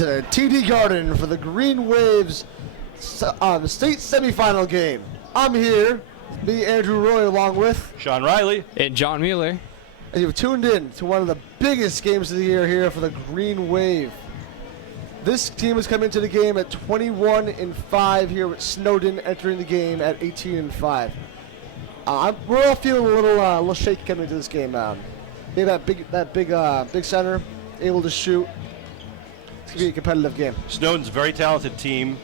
to the TD Garden for the Green Waves the state semifinal game. I'm here, me, Andrew Roy, along with Sean Riley and John Mueller. And you've tuned in to one of the biggest games of the year here for the Green Wave. This team is coming to the game at 21-5 here with Snowden entering the game at 18-5. We're all feeling a little shaky coming into this game. They have that big center able to shoot. It's going to be a competitive game. Snowden's a very talented team.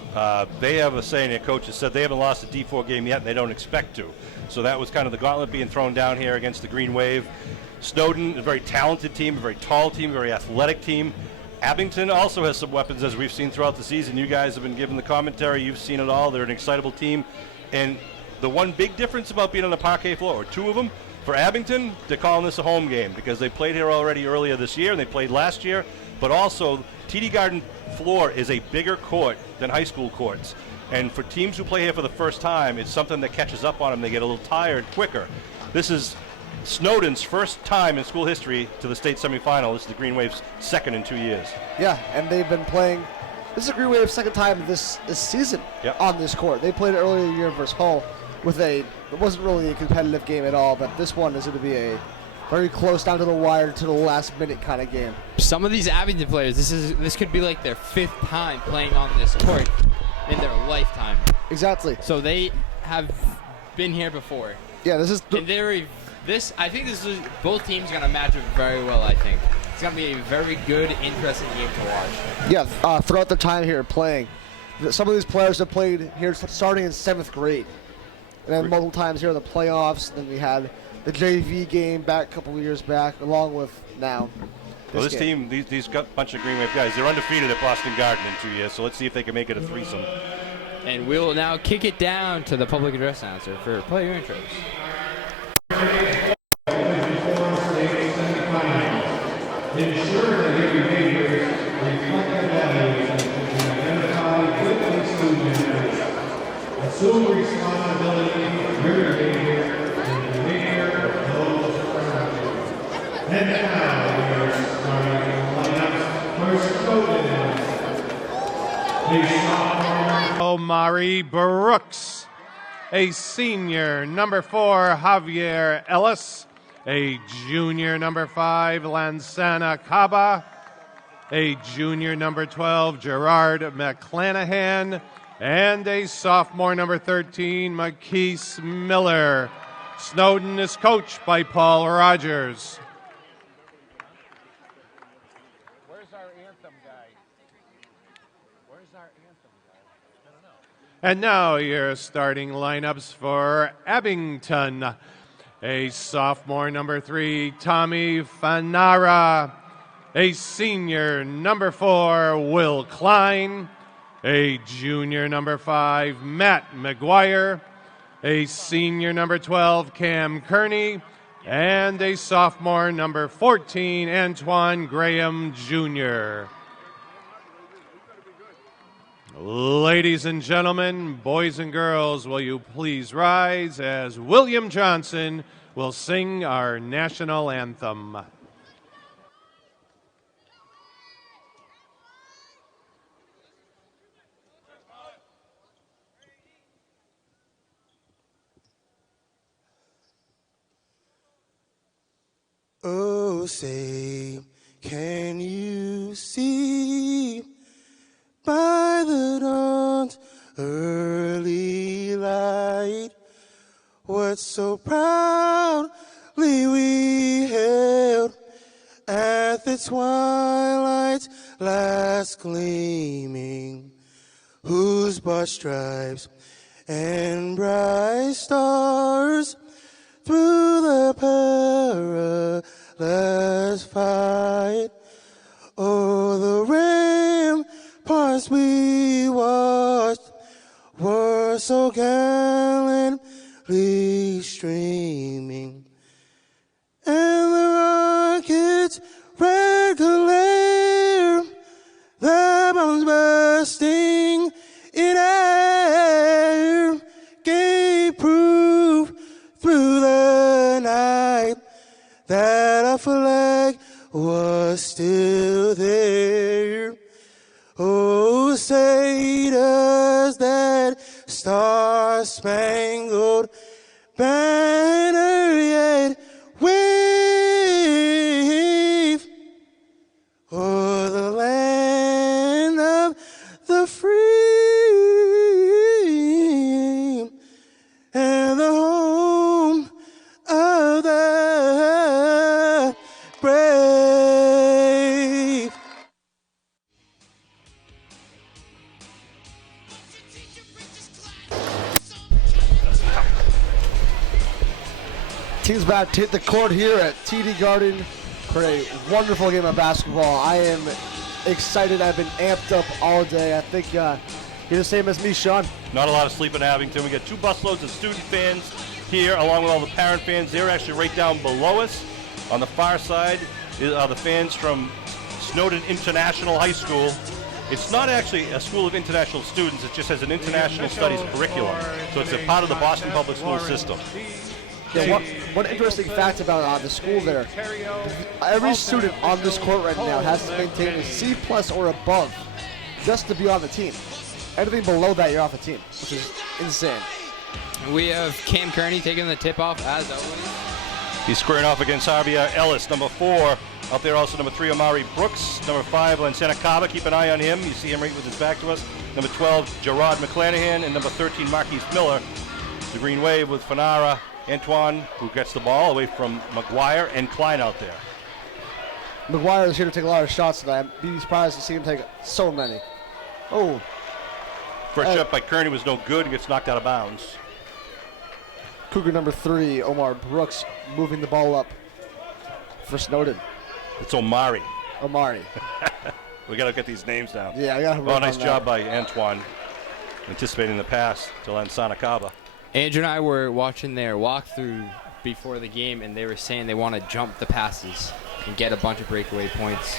They have a saying, their coach has said they haven't lost a D4 game yet, and they don't expect to. So that was kind of the gauntlet being thrown down here against the Green Wave. Snowden is a very talented team, a very tall team, a very athletic team. Abington also has some weapons, as we've seen throughout the season. You guys have been given the commentary. You've seen it all. They're an excitable team. And the one big difference about being on the parquet floor, or two of them, for Abington, they're calling this a home game because they played here already earlier this year and they played last year. But also, TD Garden floor is a bigger court than high school courts. And for teams who play here for the first time, it's something that catches up on them. They get a little tired quicker. This is Snowden's first time in school history to the state semifinal. This is the Green Wave's second in 2 years. Yeah, and they've been playing. This is the Green Wave's second time this season on this court. They played earlier in the year versus Hull with it wasn't really a competitive game at all, but this one is going to be a very close, down to the wire, to the last minute kind of game. Some of these Abington players, this could be like their fifth time playing on this court in their lifetime. Exactly. So they have been here before. Yeah, this is. I think both teams are going to match up very well. I think it's going to be a very good, interesting game to watch. Yeah, throughout the time here playing, some of these players have played here starting in 7th grade, and then multiple times here in the playoffs. Then we had the JV game back a couple of years back, along with now. This team, these bunch of Green Wave guys, they're undefeated at Boston Garden in 2 years. So let's see if they can make it a threesome. And we'll now kick it down to the public address announcer for player intros. Ensure that your behaviors reflect the values and identify with exclusion. Assume responsibility for your behavior and the behavior of those around you. And now we are starting lineups for Snowden. Omari Brooks, a senior, number 4, Javier Ellis. A junior, number 5, Lansana Kaba. A junior, number 12, Gerard McClanahan. And a sophomore, number 13, Marquise Miller. Snowden is coached by Paul Rogers. Where's our anthem guy? I don't know. And now your starting lineups for Abington. A sophomore, number 3, Tommy Fanara. A senior, number 4, Will Klein. A junior, number 5, Matt McGuire. A senior, number 12, Cam Kearney. And a sophomore, number 14, Antoine Graham Jr. Ladies and gentlemen, boys and girls, will you please rise as William Johnson will sing our national anthem. Oh, say, can you see by the dawn's early light what so proudly we held at the twilight's last gleaming, whose broad stripes and bright stars through the perilous fight o'er the ramparts we watched were so gallantly streaming, and the rocket's red glare, the bombs bursting in air, gave proof through the night that our flag was still there. Crusaders, that star-spangled banner yet wave o'er the land of the free and the home of the brave. Team's about to hit the court here at TD Garden for a wonderful game of basketball. I am excited. I've been amped up all day. I think you're the same as me, Sean. Not a lot of sleep in Abington. We got 2 busloads of student fans here, along with all the parent fans. They're actually right down below us. On the far side are the fans from Snowden International High School. It's not actually a school of international students. It just has an international studies curriculum. So it's a part of the Boston Public School system. Yeah, one interesting fact about the school there, every student on this court right now has to maintain a C+ or above just to be on the team. Anything below that, you're off the team, which is insane. We have Cam Kearney taking the tip-off, as always. He's squaring off against Javier Ellis, number 4. Out there also number 3, Amari Brooks. Number 5, Lansana Kaba. Keep an eye on him. You see him right with his back to us. Number 12, Gerard McClanahan. And number 13, Marquise Miller. The Green Wave with Fanara, Antoine, who gets the ball away from McGuire, and Klein out there. McGuire is here to take a lot of shots tonight. I'd be surprised to see him take so many. Oh. First shot by Kearney was no good and gets knocked out of bounds. Cougar number 3, Omar Brooks, moving the ball up for Snowden. It's Omari. Omari. We got to get these names down. Yeah, I got to Well, nice job by Antoine, anticipating the pass to Lansana Kaba. Andrew and I were watching their walkthrough before the game, and they were saying they want to jump the passes and get a bunch of breakaway points.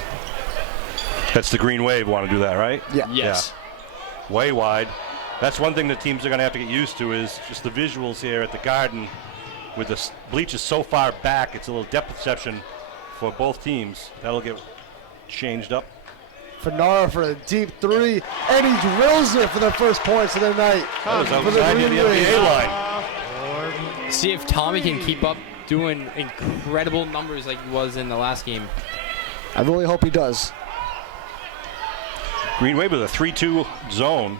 That's the Green Wave want to do that, right? Yeah. Yes. Yeah. Way wide. That's one thing the teams are going to have to get used to is just the visuals here at the Garden. With the bleachers so far back, it's a little depth perception for both teams. That'll get changed up. Fanara for a deep 3, and he drills it for the first points of the night. That was For outside the Green Wave. NBA line. See if Tommy can keep up doing incredible numbers like he was in the last game. I really hope he does. Green Wave with a 3-2 zone,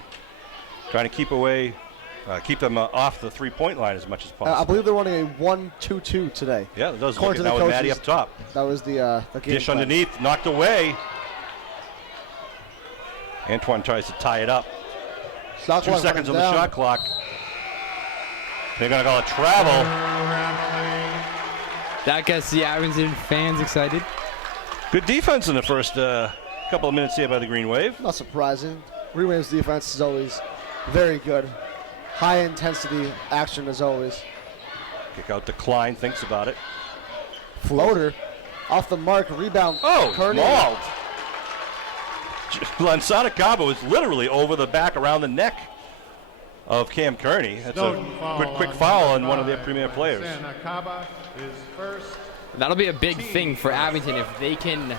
trying to keep away, keep them off the three-point line as much as possible. I believe they're running a 1-2-2 today. Yeah, it does look According it to now the with Maddie coaches, up top. That was the game Dish plan. underneath, knocked away. Antoine tries to tie it up. Shot 2 clock seconds on running the down. shot clock. They're going to call it travel. That gets the Abington fans excited. Good defense in the first couple of minutes here by the Green Wave. Not surprising. Green Wave's defense is always very good. High intensity action as always. Kick out to Klein, thinks about it. Floater off the mark, rebound. Oh, Kearney. mauled. Lansana Cabo is literally over the back around the neck of Cam Kearney. That's a quick foul on one of their premier players. That'll be a big thing for Abington if they can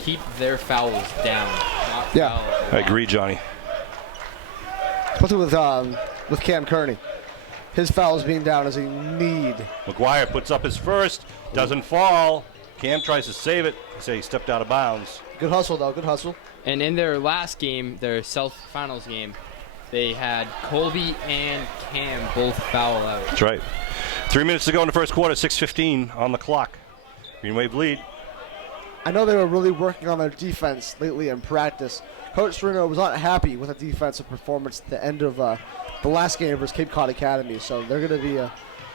keep their fouls down. Yeah. I agree, Johnny. Especially with Cam Kearney. His fouls being down is a need. McGuire puts up his first, doesn't fall. Cam tries to save it. They say he stepped out of bounds. Good hustle, though. Good hustle. And in their last game, their Finals game, they had Colby and Cam both foul out. That's right. 3 minutes to go in the first quarter, 6:15 on the clock. Green Wave lead. I know they were really working on their defense lately in practice. Coach Serino was not happy with the defensive performance at the end of the last game versus Cape Cod Academy, so they're going to be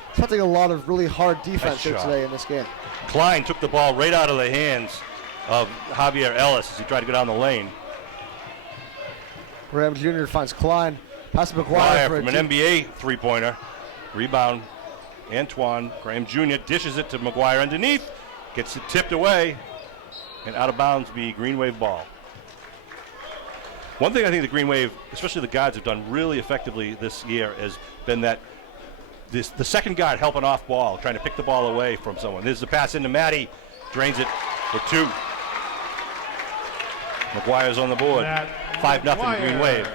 expecting a lot of really hard defense here today in this game. Klein took the ball right out of the hands of Javier Ellis as he tried to go down the lane. Graham Jr. finds Klein. Pass to McGuire McGuire for from an NBA three-pointer. Rebound. Antoine. Graham Jr. dishes it to McGuire underneath. Gets it tipped away. And out of bounds be Green Wave ball. One thing I think the Green Wave, especially the guards, have done really effectively this year has been that the second guard helping off ball, trying to pick the ball away from someone. There's the pass into Maddie. Drains it for 2. McGuire's on the board. Matt 5-0 Green McGuire. Wave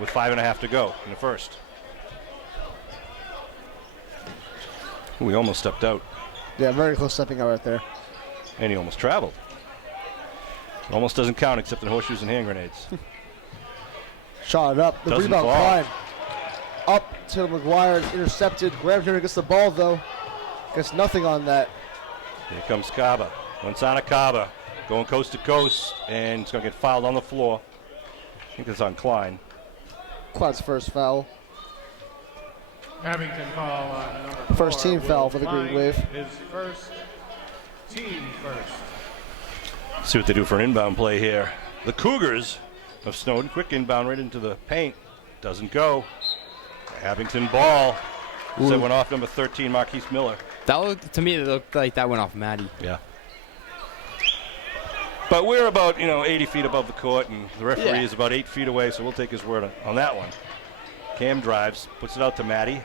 with 5.5 to go in the first. We almost stepped out, Yeah, very close stepping out right there. and he almost traveled. Almost doesn't count except in horseshoes and hand grenades. Shot it up. The Doesn't rebound fall. Klein. Up to McGuire. It's intercepted. Graham here gets the ball, though. Gets nothing on that. Here comes Kaba. Lansana Kaba going coast to coast, and it's going to get fouled on the floor. I think it's on Klein. Klein's first foul. Abington foul on number First 4 team foul will for the Green find Wave. His first team first. See what they do for an inbound play here. The Cougars of Snowden, quick inbound right into the paint. Doesn't go. Abington ball. So it went off number 13, Marquise Miller. That looked, to me, it looked like that went off Maddie. Yeah. But we're about, 80 feet above the court, and the referee Yeah. is about 8 feet away, so we'll take his word on that one. Cam drives, puts it out to Matty.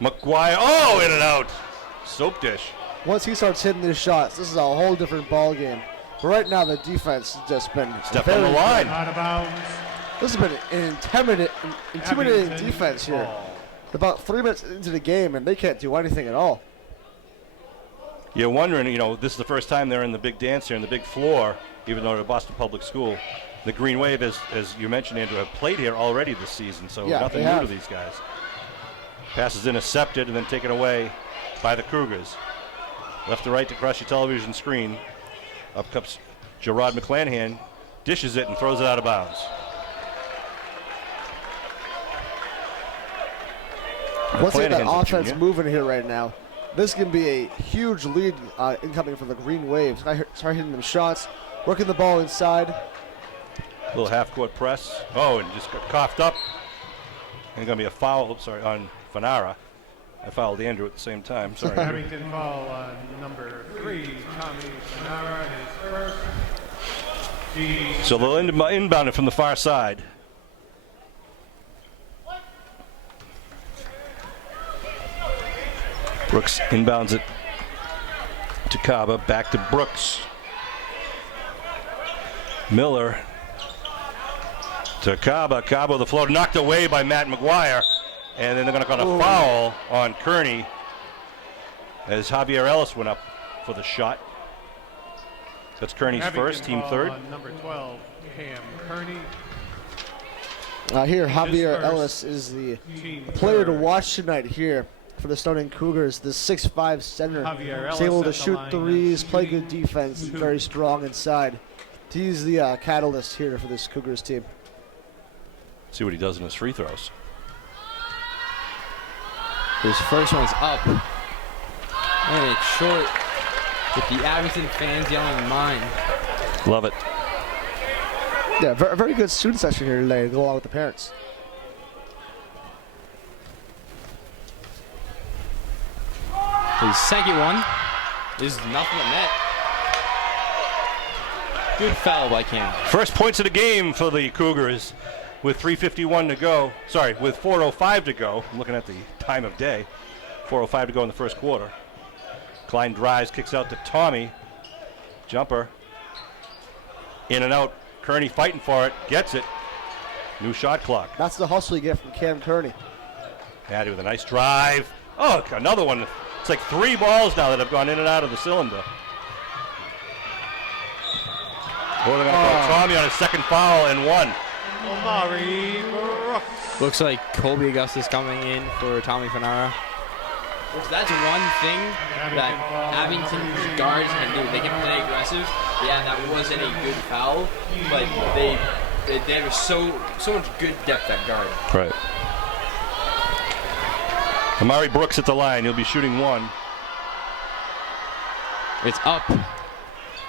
McGuire, in and out. Soap dish. Once he starts hitting his shots, this is a whole different ball game. But right now, the defense has just been Step on the line. Out of bounds. This has been an intimidating Abington defense here. ball. About 3 minutes into the game, and they can't do anything at all. You're wondering, this is the first time they're in the big dance here, in the big floor, even though they're at Boston Public School. The Green Wave, as you mentioned, Andrew, have played here already this season, so Yeah, nothing they new have. to these guys. Pass is intercepted and then taken away by the Cougars. Left to right to cross your television screen. Up comes Gerard McClanahan, dishes it and throws it out of bounds. Once you get that McClanahan's a offense junior. moving here right now, this can be a huge lead incoming for the Green Wave. Start hitting them shots, working the ball inside. Little half-court press. And just got coughed up. And going to be a foul, on Fanara. I fouled Andrew at the same time. Sorry, Andrew. Abington foul on number 3, Tommy Fanara, his first. Team So they'll inbound it from the far side. Brooks inbounds it to Kaba, back to Brooks. Miller to Kaba. Kaba with the float, knocked away by Matt McGuire. And then they're going to call a foul on Kearney as Javier Ellis went up for the shot. That's Kearney's Abington first, team foul third. on number 12, Cam Kearney. Here, Javier first Ellis is the Team player to third. watch tonight here for the Snowden Cougars. The 6'5" center. Javier He's able to Ellis at the shoot line threes, of play shooting good defense, and two. very strong inside. He's the catalyst here for this Cougars team. See what he does in his free throws. His first one's up. And it's short. With the Abington fans yelling mine. Love it. Yeah, very good student session here today to go along with the parents. His second one is nothing but net. Good foul by Cam. First points of the game for the Cougars with 3:51 to go. Sorry, with 4:05 to go. I'm looking at the time of day. 4:05 to go in the first quarter. Klein drives, kicks out to Tommy. Jumper. In and out. Kearney fighting for it. Gets it. New shot clock. That's the hustle you get from Cam Kearney. Hattie with a nice drive. Another one. It's like 3 balls now that have gone in and out of the cylinder. They're going to call Tommy on his second foul and 1. Omari Brooks. Looks like Colby Augustus coming in for Tommy Fanara. Which that's one thing that Abington's guards can do. They can play aggressive. Yeah, that wasn't a good foul, but they have so much good depth at guard. Right. Amari Brooks at the line. He'll be shooting 1. It's up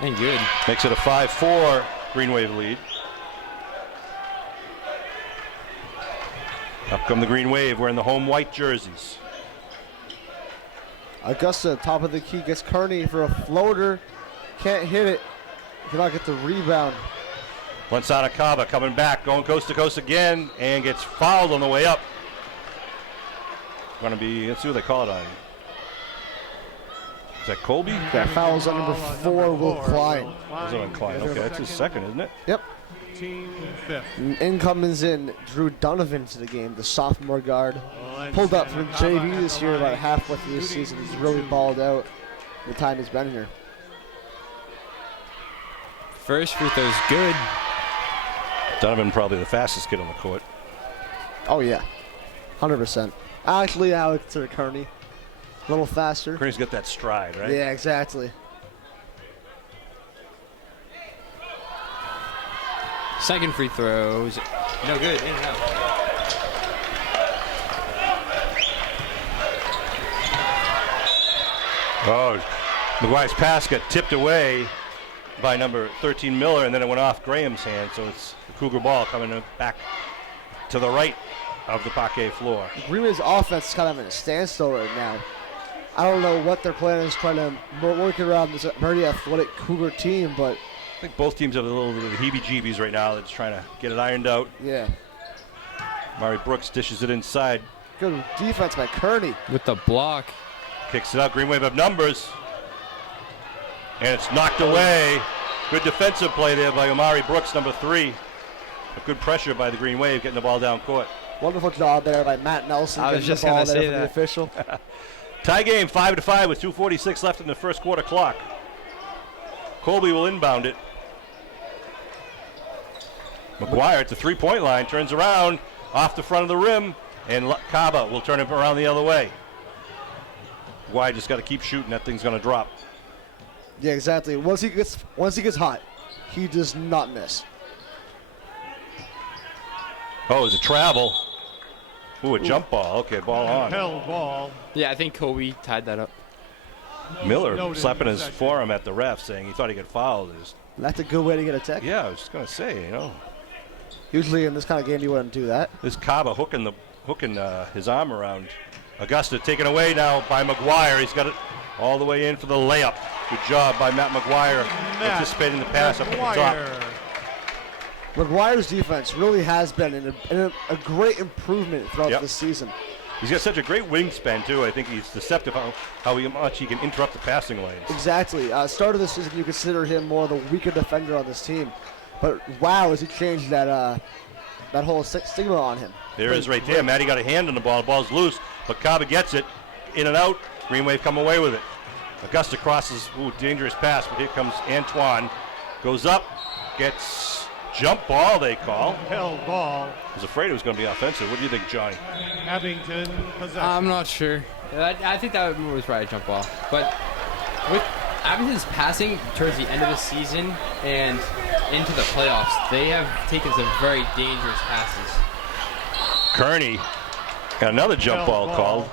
and good. Makes it a 5-4 Green Wave lead. Up come the Green Wave. We're in the home white jerseys. Augusta, top of the key, gets Kearney for a floater. Can't hit it. Cannot get the rebound. Lansana Kaba coming back, going coast to coast again, and gets fouled on the way up. Going to be, let's see what they call it on. Is that Colby? That foul's on number 4, Will Klein. Is it on Klein? Okay, that's his second, isn't it? Yep. Team fifth. In comes in Drew Donovan to the game, the sophomore guard. Pulled up from JV this year about halfway through the season. He's really balled out the time he's been here. First free throw's good. Donovan probably the fastest kid on the court. Oh, yeah. 100%. Actually, I would consider Kearney a little faster. Kearney's got that stride, right? Yeah, exactly. Second free throw's no good. In and out. Oh, McGuire's pass got tipped away by number 13 Miller, and then it went off Graham's hand, so it's the Cougar ball coming back to the right of the parquet floor. Green Way's offense is kind of in a standstill right now. I don't know what their plan is, trying to work around this very athletic Cougar team, but I think both teams have a little bit of heebie-jeebies right now. They're just trying to get it ironed out. yeah. Mari Brooks dishes it inside, Good defense by Kearney. With the block. kicks it out. Green Wave have numbers, and it's knocked away. Good defensive play there by Omari Brooks, number 3. A good pressure by the Green Wave, getting the ball down court. Wonderful job there by Matt Nelson. I was getting just the ball gonna there say for that. the official. Tie game 5-5 with 2:46 left in the first quarter clock. Colby will inbound it. McGuire at the 3-point line, turns around off the front of the rim, and Kaba will turn it around the other way. McGuire just got to keep shooting. That thing's going to drop. Yeah, exactly. Once he gets hot, he does not miss. Oh, it's a travel. Ooh, a jump ball. Okay, ball on. Held ball. Yeah, I think Kobe tied that up. Miller Snowden slapping his possession. forearm at the ref, saying he thought he got fouled. That's a good way to get a tech. Yeah, I was just going to say, Usually in this kind of game, you wouldn't do that. this Kaba hooking his arm around. Augusta taken away now by McGuire. He's got it all the way in for the layup. Good job by Matt McGuire anticipating the pass up at the top. McGuire's defense really has been in a great improvement throughout Yep. this season. He's got such a great wingspan, too. I think he's deceptive how much he can interrupt the passing lanes. Exactly. Start of the season, you consider him more the weaker defender on this team. But wow, has he changed that whole stigma on him. There it is right there. Matty got a hand on the ball. The ball's loose, but Kaba gets it. In and out. Green Wave come away with it. Augusta crosses. Ooh, dangerous pass, but here comes Antoine. Goes up, gets jump ball, they call. Held ball. I was afraid it was going to be offensive. What do you think, Johnny? Abington possession. I'm not sure. I think that was probably a jump ball. But with Abington's passing towards the end of the season and into the playoffs, they have taken some very dangerous passes. Kearney got another jump Held ball ball. called.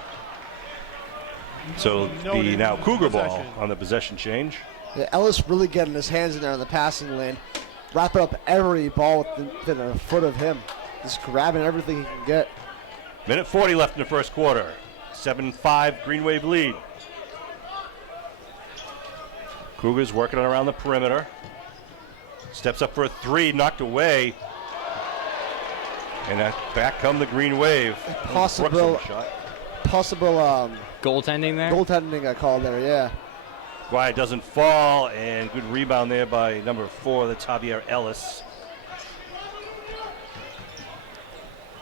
So the Snowden now Cougar ball possession. on the possession change. Yeah, Ellis really getting his hands in there in the passing lane, wrapping up every ball within a foot of him, just grabbing everything he can get. Minute 40 left in the first quarter. 7-5 Green Wave lead. Cougars working it around the perimeter. Steps up for a 3, knocked away. And back come the Green Wave. Possible- Brooks on the shot. Possible Goaltending there. goaltending I called there, yeah. Guy doesn't fall, and good rebound there by number 4. That's Javier Ellis.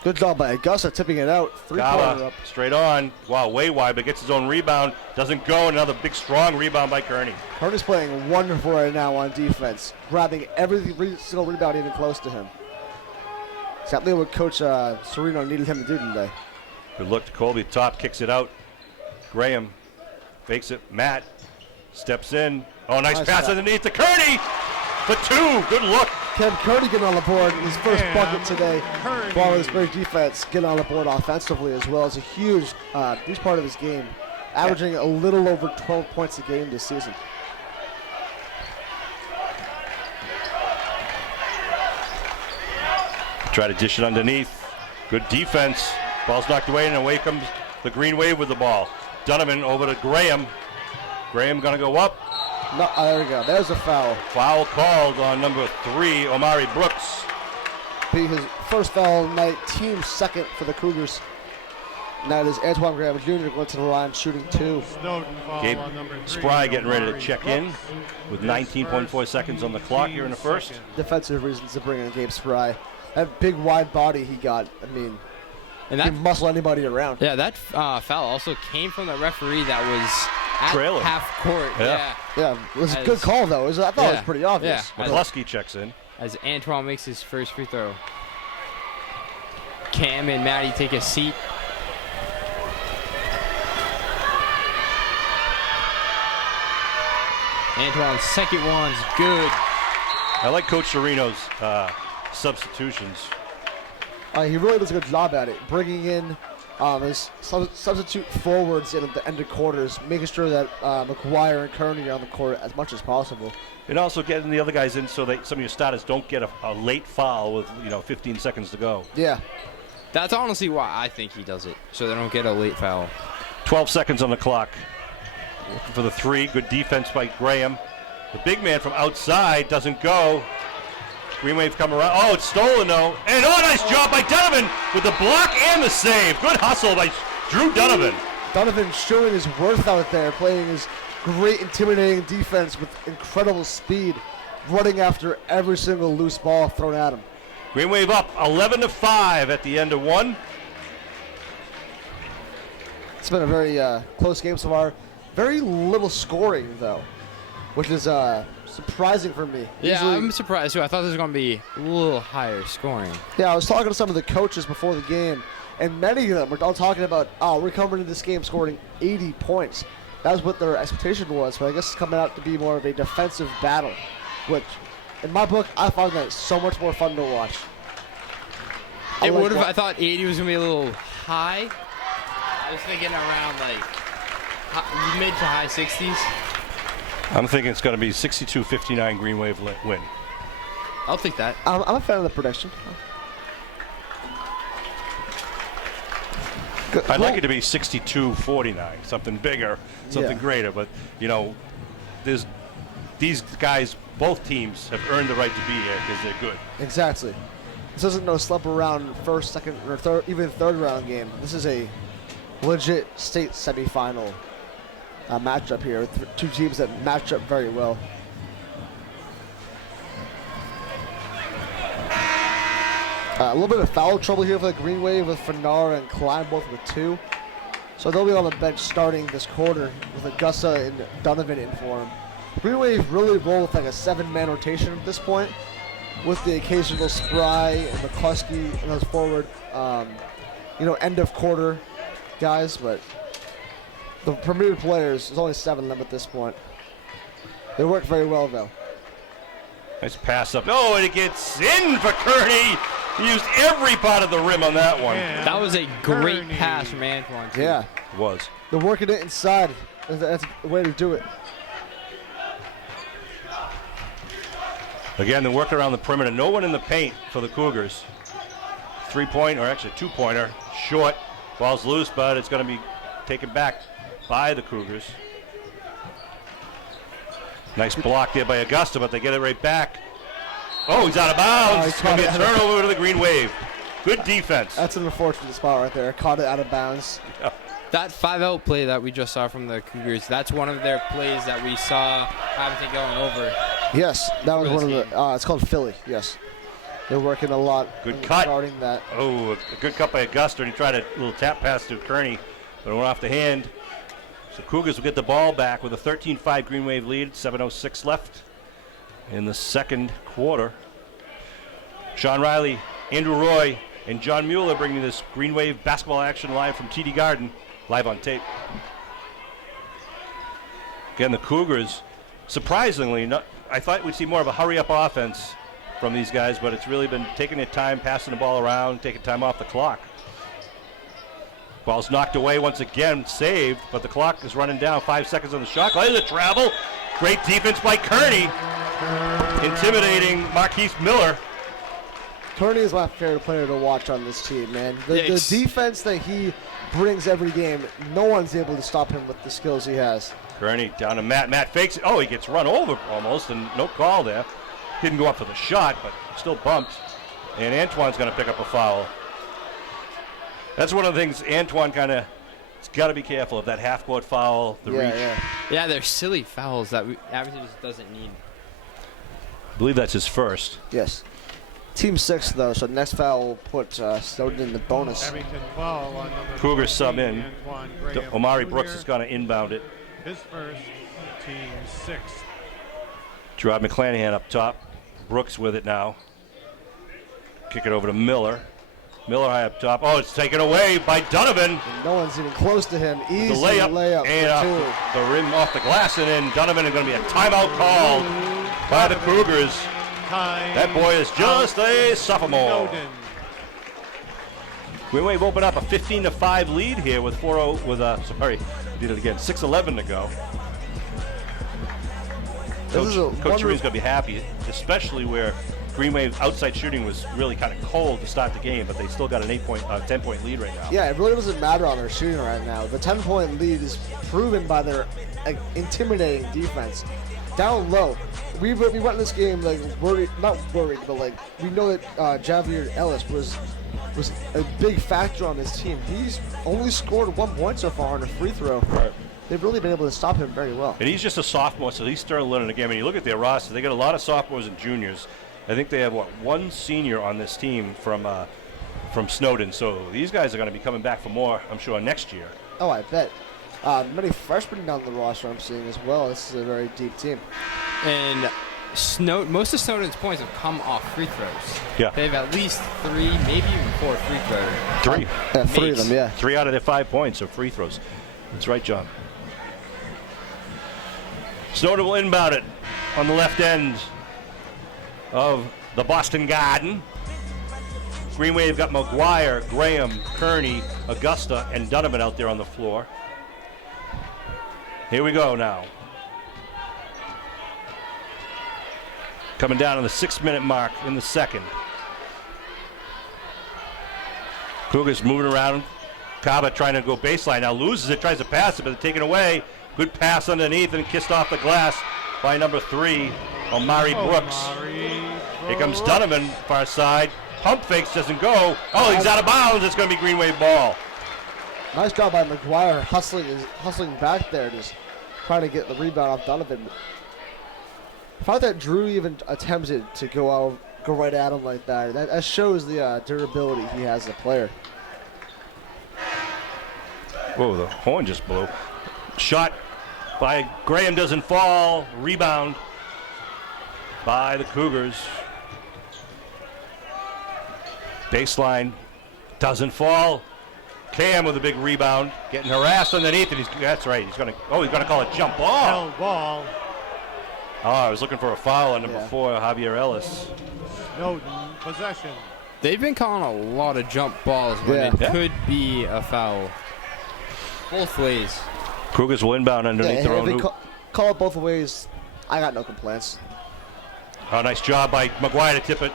Good job by Augusta tipping it out. Three-pointer Kaba up. straight on. Wow, way wide, but gets his own rebound. Doesn't go. Another big, strong rebound by Kearney. Kearney's playing wonderful right now on defense, grabbing every single rebound even close to him. Exactly what Coach Serino needed him to do today. Good look to Colby. Top kicks it out. Graham fakes it. Matt steps in. Oh, nice Nice pass shot. underneath to Kearney. For 2. Good look. Ken Kearney getting on the board, his first Yeah, bucket today. Kearney. While his great defense getting on the board offensively as well. It's a huge part of his game, averaging a little over 12 points a game this season. Try to dish it underneath. Good defense. Ball's knocked away, and away comes the Green Wave with the ball. Donovan over to Graham. Graham going to go up. No, there we go. There's a foul. Foul called on number 3, Omari Brooks. Be his first foul of the night, team second for the Cougars. And that is Antoine Graham Jr. going to the line, shooting 2. Snowden foul Gabe on number 3. Spry getting ready to Omari check in Brooks. with 19.4 seconds on the clock here in the first. Defensive reasons to bring in Gabe Spry. That big wide body he got, I mean, And he that can muscle anybody around. Yeah, that foul also came from the referee that was at Trailing. half court. Yeah. Yeah, it was a As- good call, though. I thought it was pretty obvious. Yeah. McCluskey checks in. As Antoine makes his first free throw. Cam and Maddie take a seat. Antoine's second one's good. I like Coach Sereno's substitutions. He really does a good job at it, bringing in his substitute forwards in at the end of quarters, making sure that McGuire and Kearney are on the court as much as possible. And also getting the other guys in so that some of your starters don't get a late foul with 15 seconds to go. Yeah. That's honestly why I think he does it, so they don't get a late foul. 12 seconds on the clock. Looking for the 3. Good defense by Graham. The big man from outside doesn't go. Green Wave come around. Oh, it's stolen though. And nice job by Donovan with the block and the save. Good hustle by Drew Donovan. Donovan showing his worth out there, playing his great intimidating defense with incredible speed, running after every single loose ball thrown at him. Green Wave up 11-5 at the end of 1. It's been a very close game so far. Very little scoring, though, which is surprising for me. Yeah, Usually- I'm surprised too. I thought this was going to be a little higher scoring. Yeah, I was talking to some of the coaches before the game, and many of them were all talking about, we're coming into this game scoring 80 points. That was what their expectation was, but I guess it's coming out to be more of a defensive battle, which, in my book, I find that so much more fun to watch. I thought 80 was going to be a little high. I was thinking around mid to high 60s. I'm thinking it's going to be 62-59 Green Wave win. I'll take that. I'm a fan of the prediction. I'd like it to be 62-49, something bigger, something Yeah. greater. But, there's these guys, both teams, have earned the right to be here because they're good. Exactly. This isn't no slip around first, second, or third, even third round game. This is a legit state semifinal matchup here. Two teams that match up very well. A little bit of foul trouble here for the Green Wave with Fanara and Klein both with 2. So they'll be on the bench starting this quarter with Augusta and Donovan in for him. Green Wave really roll with like a 7-man rotation at this point, with the occasional Spry and McCluskey and those forward, end of quarter guys. But the premier players, there's only 7 of them at this point. They work very well though. Nice pass up. Oh, and it gets in for Kearney. He used every part of the rim on that one. Yeah. That was a great Kearney. pass from Antoine, too. Yeah, It was. they're working it inside. That's the way to do it. Again, they're working around the perimeter. No one in the paint for the Cougars. 3-point, or actually 2-pointer, short. Ball's loose, but it's going to be taken back by the Cougars. Nice block there by Augusta, but they get it right back. Oh, he's out of bounds. It's going to be a turnover to the Green Wave. Good defense. That's an unfortunate spot right there. Caught it out of bounds. That 5-out play that we just saw from the Cougars, that's one of their plays that we saw Abington going over. Yes, that was For one of this the. It's called Philly. Yes, they're working a lot. Good cut. Regarding that. Oh, a good cut by Augusta, and he tried a little tap pass to Kearney, but it went off the hand. So Cougars will get the ball back with a 13-5 Green Wave lead. 7:06 left in the second quarter. Sean Riley, Andrew Roy, and John Mueller bringing this Green Wave basketball action live from TD Garden, live on tape. Again, the Cougars, surprisingly, I thought we'd see more of a hurry-up offense from these guys, but it's really been taking their time, passing the ball around, taking time off the clock. Ball's knocked away once again, saved, but the clock is running down. 5 seconds on the shot clock. There's a travel. Great defense by Kearney, intimidating Marquise Miller. Kearney is my favorite player to watch on this team, man. The defense that he brings every game, no one's able to stop him with the skills he has. Kearney down to Matt. Matt fakes it. Oh, he gets run over almost, and no call there. Didn't go up for the shot, but still bumped. And Antoine's going to pick up a foul. That's one of the things Antoine kind of got to be careful of, that half-court foul, the reach. Yeah, they're silly fouls that Abington just doesn't need. I believe that's his first. Yes. Team 6, though, so next foul will put Snowden in the bonus. Abington foul on number Cougars sub in. 14, Antoine Graham Omari Jr. Brooks is going to inbound it. His first, team 6. Gerard McClanahan up top. Brooks with it now. Kick it over to Miller. Miller high up top. Oh, it's taken away by Donovan. And no one's even close to him. Easy The layup, and for off two. the rim off the glass, and then Donovan is going to be a timeout called by the Cougars. Time That boy is just a sophomore. Snowden. Green Wave open up a 15-5 lead here with 6:11 to go. Coach Shereen's going to be happy, especially where Green Wave outside shooting was really kind of cold to start the game, but they still got an 10-point lead right now. Yeah, it really doesn't matter on their shooting right now. The 10-point lead is proven by their intimidating defense. Down low, we went in this game like not worried, but like we know that Javier Ellis was a big factor on this team. He's only scored 1 point so far on a free throw. Right. They've really been able to stop him very well. And he's just a sophomore, so he's starting to learn the game. And you look at their roster, they got a lot of sophomores and juniors. I think they have, one senior on this team from Snowden. So these guys are going to be coming back for more, I'm sure, next year. Oh, I bet. Many freshmen down the roster I'm seeing as well. This is a very deep team. And most of Snowden's points have come off free throws. Yeah. They have at least 3, maybe even 4 free throws. 3. Yeah, 3 of them, yeah. 3 out of their 5 points are free throws. That's right, John. Snowden will inbound it on the left end of the Boston Garden. Green Wave got McGuire, Graham, Kearney, Augusta, and Donovan out there on the floor. Here we go now. Coming down to the 6-minute mark in the second. Cougars moving around. Kaba trying to go baseline. Now loses it, tries to pass it, but it's taken away. Good pass underneath and kissed off the glass by number 3, Omari Brooks. Here comes Donovan, far side. Pump fakes, doesn't go. Oh, he's out of bounds. It's going to be Green Wave ball. Nice job by McGuire hustling back there, just trying to get the rebound off Donovan. I thought that Drew even attempted to go right at him like that. That shows the durability he has as a player. Whoa, the horn just blew. Shot by Graham doesn't fall. Rebound by the Cougars. Baseline doesn't fall. Cam with a big rebound, getting harassed underneath, and that's right. He's gonna call a jump ball. Held ball. Oh, I was looking for a foul on number 4, Javier Ellis. Snowden possession. They've been calling a lot of jump balls when it could be a foul. Both ways. Cougars will inbound underneath their own hoop. Call it both ways. I got no complaints. Oh, nice job by McGuire to tip it.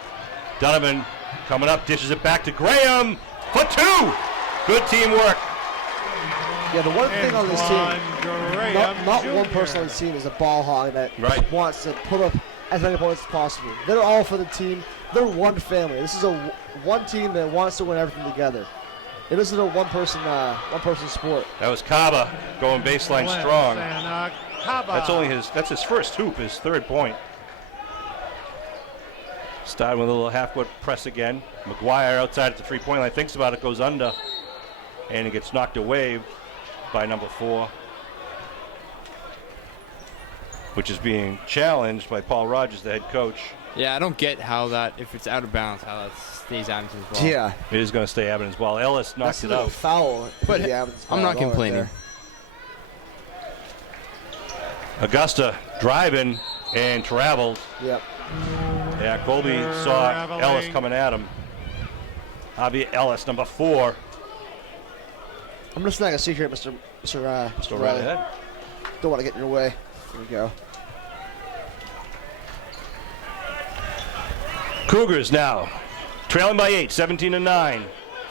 Donovan coming up, dishes it back to Graham for 2. Good teamwork. Yeah, the one thing on this team, not Jr. one person on this team is a ball hog that wants to put up as many points as possible. They're all for the team. They're one family. This is one team that wants to win everything together. It isn't a one-person sport. That was Kaba going baseline strong. And, Kaba. That's his first hoop, his 3rd point. Starting with a little half-court press again. McGuire outside at the 3-point line, thinks about it, goes under, and it gets knocked away by number 4, which is being challenged by Paul Rogers, the head coach. Yeah, I don't get how that, if it's out of bounds, how that stays Abington's ball. Yeah. It is going to stay Abington's ball. Ellis knocked it out. That's a foul. But I'm not complaining. Augusta driving and traveled. Yep. Yeah, Colby saw Ellis coming at him. Javier Ellis, number 4. I'm just not going to see here, Mr. Go right ahead. Don't want to get in your way. Here we go. Cougars now trailing by 8, 17-9.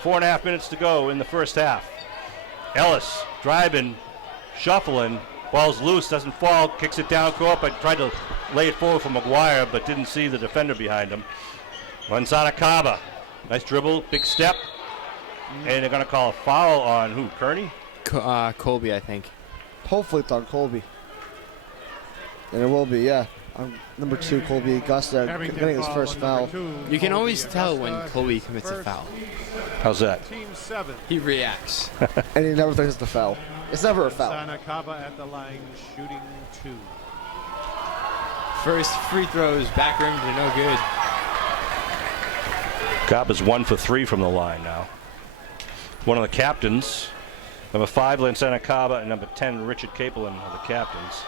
4.5 minutes to go in the first half. Ellis driving, shuffling. Ball's loose, doesn't fall, kicks it down court, but tried to lay it forward for McGuire, but didn't see the defender behind him. Runs out of Kaba. Nice dribble, big step. And they're going to call a foul on who? Kearney? Colby, I think. Hopefully it's on Colby. And it will be, yeah. On number 2, Colby Augusta getting his first foul. You can always tell when Colby commits a foul. How's that? Team 7. He reacts. And he never thinks it's a foul. It's never a foul. Sanakaba at the line, shooting 2. First free throws, back rim to no good. Cobb is 1 for 3 from the line now. One of the captains, number 5, Lansana Kaba, and number 10, Richard Capelin, are the captains.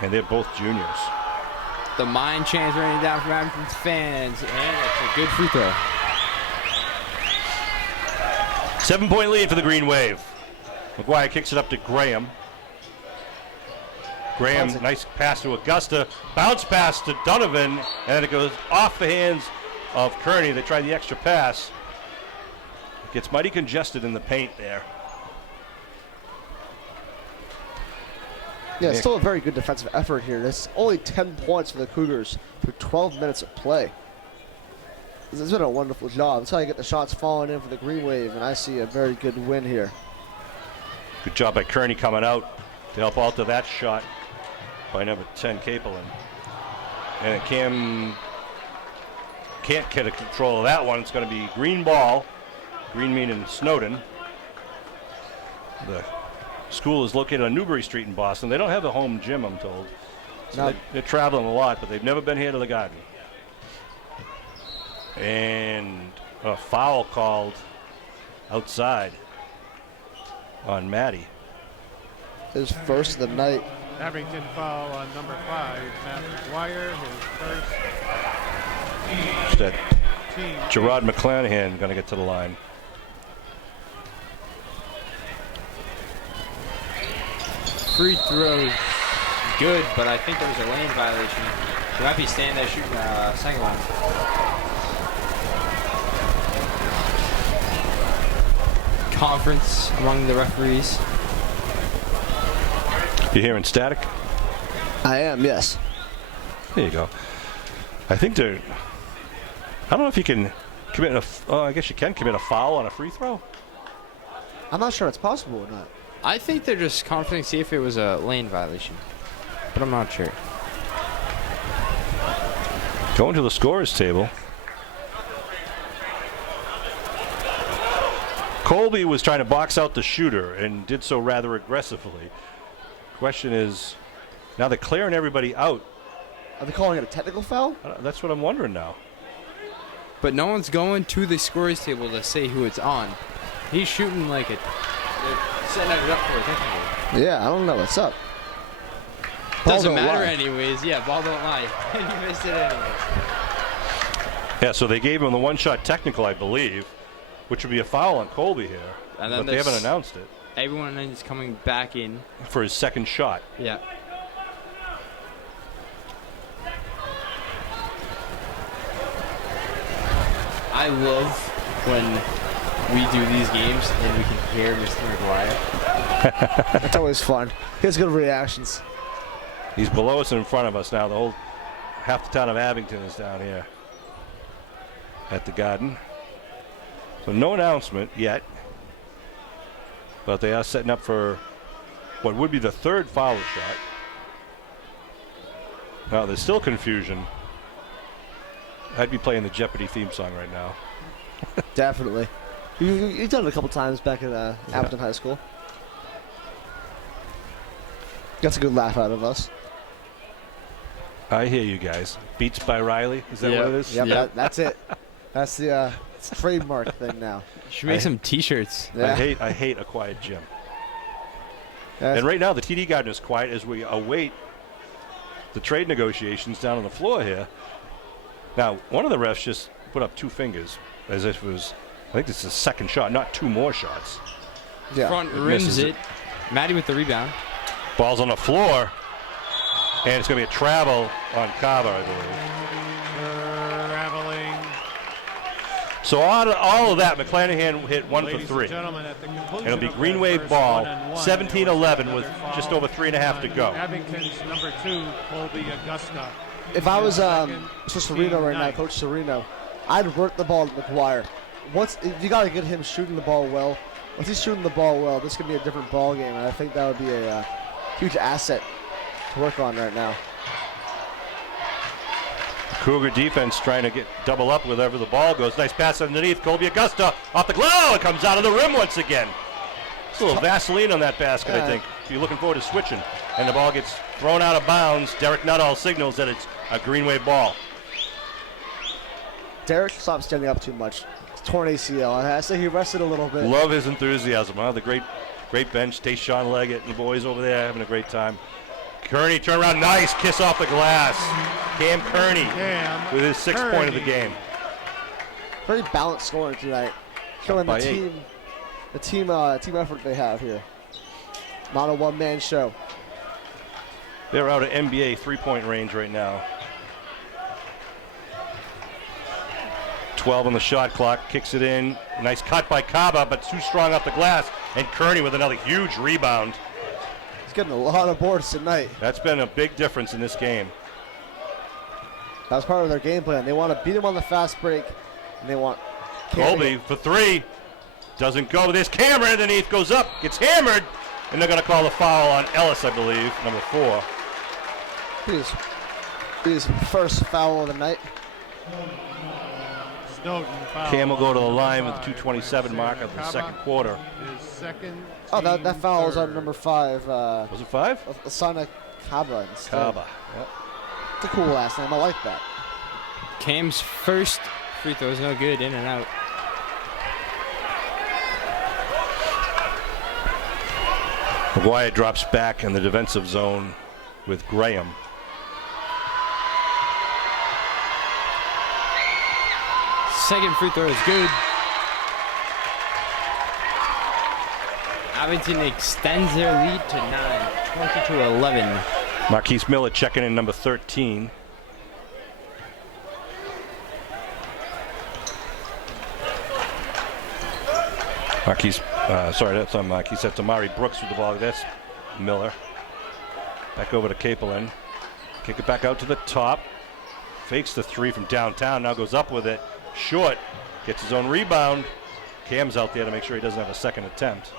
And they're both juniors. The mind chants raining down from Abington's fans, and it's a good free throw. 7-point lead for the Green Wave. McGuire kicks it up to Graham. Graham, nice pass to Augusta. Bounce pass to Donovan, and then it goes off the hands of Kearney. They try the extra pass. It gets mighty congested in the paint there. Yeah, still a very good defensive effort here. It's only 10 points for the Cougars for 12 minutes of play. This has been a wonderful job. That's how you get the shots falling in for the Green Wave, and I see a very good win here. Good job by Kearney coming out to help alter that shot by number 10, Capelin. And it can't get a control of that one. It's going to be green ball. Green meaning Snowden. The school is located on Newbury Street in Boston. They don't have a home gym, I'm told. So they're traveling a lot, but they've never been here to the Garden. And a foul called outside on Maddie. His first of the night. Abington foul on number 5, Matt McGuire, his first. That Gerard McClanahan going to get to the line. Free throws good, but I think there was a lane violation. He might be standing there shooting second one. Conference among the referees. You hearing static? I am, yes. There you go. I think they're. I don't know if you can commit I guess you can commit a foul on a free throw. I'm not sure it's possible or not. I think they're just confident to see if it was a lane violation, but I'm not sure. Going to the scorer's table. Colby was trying to box out the shooter and did so rather aggressively. Question is, now they're clearing everybody out. Are they calling it a technical foul? That's what I'm wondering now. But no one's going to the scorer's table to say who it's on. He's shooting like it. They're setting it up for a technical. Yeah, I don't know what's up. Doesn't matter anyways. Yeah, ball don't lie. He missed it anyways. Yeah, so they gave him the one-shot technical, I believe, which would be a foul on Colby here. And then but they haven't announced it. Everyone is coming back in. For his second shot. Yeah. I love when we do these games and we can hear Mr. McGuire. It's always fun. He has good reactions. He's below us and in front of us now. The whole half the town of Abington is down here at the Garden. So no announcement yet. But they are setting up for what would be the third foul shot. Now there's still confusion. I'd be playing the Jeopardy theme song right now. Definitely. You've done it a couple times back at Abington High School. That's a good laugh out of us. I hear you guys. Beats by Riley. Is that what it is? Yep. That's it. That's the trademark thing now. Should make some T-shirts. Yeah. I hate a quiet gym. That's And right now the TD Garden is quiet as we await the trade negotiations down on the floor here. Now, one of the refs just put up 2 fingers as if it was, I think this is the second shot, not 2 more shots. yeah. Front rims it. Maddie with the rebound. Ball's on the floor, and it's going to be a travel on Kaba, I believe. Traveling. So all of that, McClanahan hit 1 for 3. It'll be Green Wave ball, 17-11 with just over 3.5 to go. Abington's number 2, Colby Augusta. If I was Sereno right now, Coach Sereno, I'd work the ball to McGuire. you got to get him shooting the ball well. Once he's shooting the ball well, this could be a different ball game, and I think that would be a huge asset to work on right now. Cougar defense trying to get double up wherever the ball goes. Nice pass underneath. Colby Augusta off the glove. It comes out of the rim once again. It's a little Vaseline on that basket, I think. If you're looking forward to switching. And the ball gets thrown out of bounds. Derek Nuttall signals that it's a Green Wave ball. Derek stopped standing up too much. It's torn ACL. I say he rested a little bit. Love his enthusiasm. Huh? The great bench. Tayshawn Leggett and the boys over there having a great time. Kearney, turn around, nice kiss off the glass. Cam Kearney with his 6th point of the game. Very balanced scoring tonight, showing the 8. team effort they have here. Not a one-man show. They're out of NBA 3-point range right now. 12 on the shot clock, kicks it in. Nice cut by Kaba, but too strong off the glass. And Kearney with another huge rebound. He's getting a lot of boards tonight. That's been a big difference in this game. That was part of their game plan. They want to beat him on the fast break, and they want Colby for 3. Doesn't go. There's Cameron underneath, goes up, gets hammered, and they're going to call the foul on Ellis, I believe, number 4. His first foul of the night. Snowden foul. Cam will go to the line with the 2:27 mark of the second quarter. His second. Oh, that foul was on number 5. Was it 5? Asana Kaba instead. Kaba. Yep. It's a cool last name. I like that. Cam's first free throw is no good, in and out. McGuire drops back in the defensive zone with Graham. Second free throw is good. Abington extends their lead to 9, 20-11. Marquise Miller checking in number 13. That's on Marquise. That's Amari Brooks with the ball. That's Miller. Back over to Capelin. Kick it back out to the top. Fakes the 3 from downtown. Now goes up with it. Short. Gets his own rebound. Cam's out there to make sure he doesn't have a second attempt.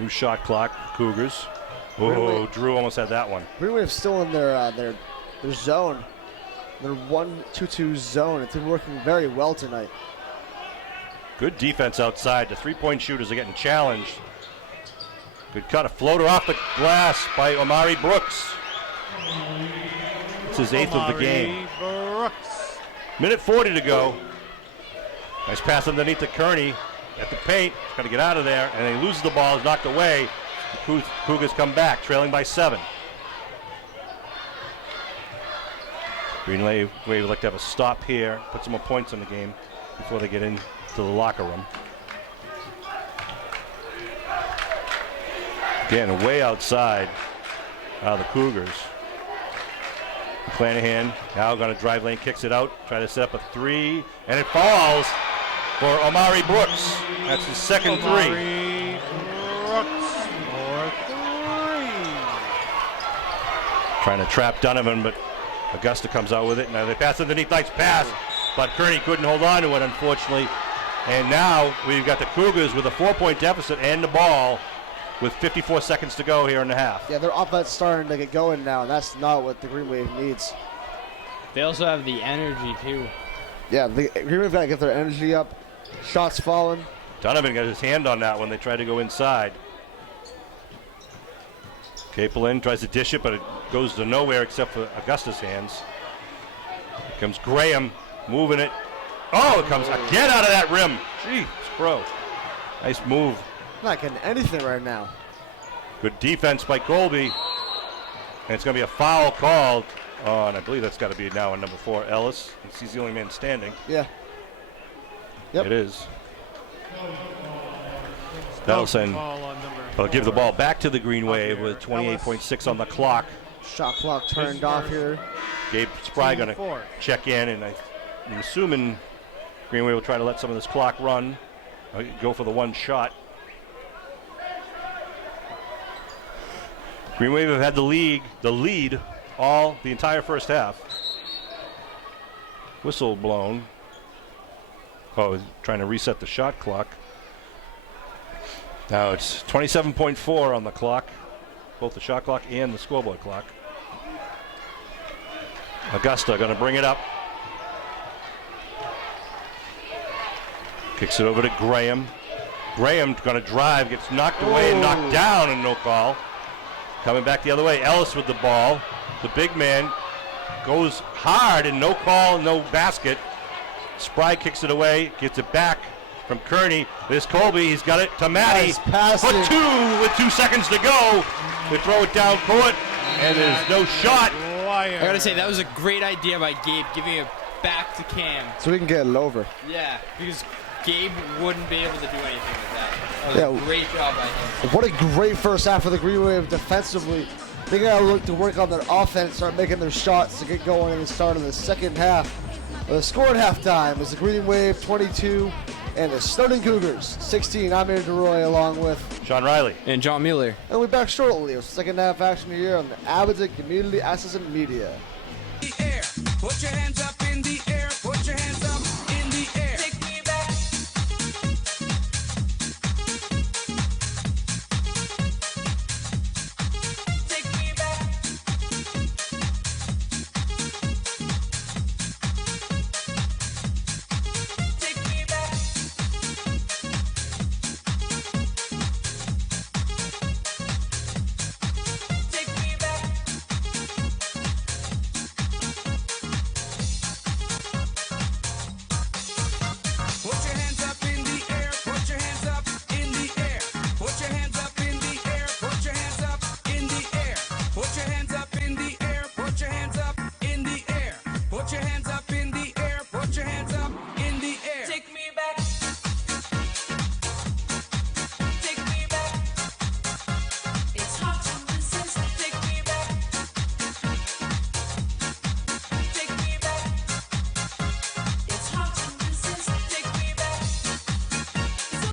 New shot clock. Cougars. Oh, Drew almost had that one. Green Wave's still in their zone. Their 1-2-2 zone. It's been working very well tonight. Good defense outside. The 3-point shooters are getting challenged. Good cut. A floater off the glass by Omari Brooks. It's his 8th of the game. Brooks. Minute 40 to go. Nice pass underneath to Kearney at the paint. Got to get out of there, and he loses the ball. Is knocked away. The Cougars come back, trailing by 7. Green Wave would like to have a stop here, put some more points on the game before they get into the locker room. Again, way outside the Cougars. Clanahan now going to drive lane, kicks it out, try to set up a 3, and it falls for Omari Brooks. That's his second 3. Omari Brooks for 3. Trying to trap Donovan, but Augusta comes out with it. Now they pass underneath, nice pass, but Kearney couldn't hold on to it, unfortunately. And now we've got the Cougars with a 4-point deficit and the ball with 54 seconds to go here in the half. Yeah, their offense starting to get going now, and that's not what the Green Wave needs. They also have the energy, too. Yeah, the Green Wave got to get their energy up. Shots falling. Donovan got his hand on that when they tried to go inside. Capelin tries to dish it, but it goes to nowhere except for Augusta's hands. Here comes Graham moving it. Oh, it comes again out of that rim. Jeez, Crow. Nice move. Not getting anything right now. Good defense by Colby. And it's going to be a foul called on, I believe that's got to be now on number 4, Ellis. He's the only man standing. Yeah. Yep. It is. That'll send. I'll give the ball back to the Green Wave with 28.6 on the clock. Shot clock turned off here. Gabe Spry going to check in, and I'm assuming Green Wave will try to let some of this clock run. Go for the one shot. Green Wave have had the lead the entire first half. Whistle blown. Oh, trying to reset the shot clock. Now it's 27.4 on the clock, both the shot clock and the scoreboard clock. Augusta going to bring it up. Kicks it over to Graham. Graham going to drive, gets knocked away and knocked down, and no call. Coming back the other way, Ellis with the ball. The big man goes hard and no call, no basket. Spry kicks it away, gets it back from Kearney. There's Colby, he's got it to Matty. Nice passing. For two with 2 seconds to go. They throw it down court, and there's no shot. I gotta say, that was a great idea by Gabe, giving it back to Cam. So we can get it over. Yeah, because Gabe wouldn't be able to do anything with that. That was a great job by him. What a great first half for the Green Wave defensively. They gotta look to work on their offense, start making their shots to get going in the start of the second half. The score at halftime is the Green Wave 22 and the Snowden Cougars 16. I'm Aaron DeRoy along with Sean Riley. And John Mueller. And we'll be back shortly with second half action here on the Abington Community Access and Media. Put your hands up in the air. Put your hands up in the air. Take me back. Take me back. Take me back. Take me back. Put your hands up in the air. Put your hands up in the air. Put your hands up in the air. Put your hands up in the air. Put your hands up in the air. Put your hands up in the air. Put your hands up in the air. Put your hands up in the air. Take me back. Take me back. It's hard to resist. Take me back. Take me back. It's hard to resist. Take me back. It's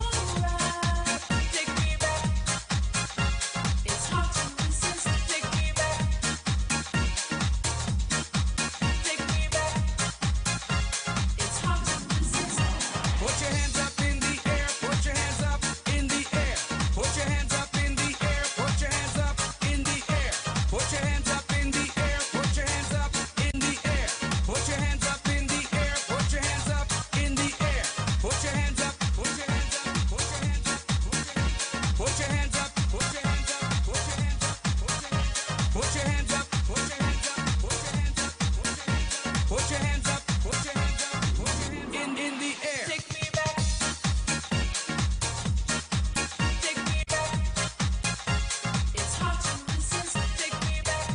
alright. Take me back. It's hard to resist. Take me back. Take me back. It's hard to resist. Put your hands up in the air. Put your hands up in the air. Put your hands up in the air. Put your hands up in the air. Put your hands up in the air. Put your hands up in the air. Put your hands up in the air. Put your hands up in the air. Put your hands up. Put your hands up. Put your hands up. Put your hands up. Put your hands up. Put your hands up. Put your hands up. Put your hands up. Put your hands up. Put your hands up. Put your hands up. Put your hands up. In the air. Take me back. Take me back. It's hard to resist. Take me back.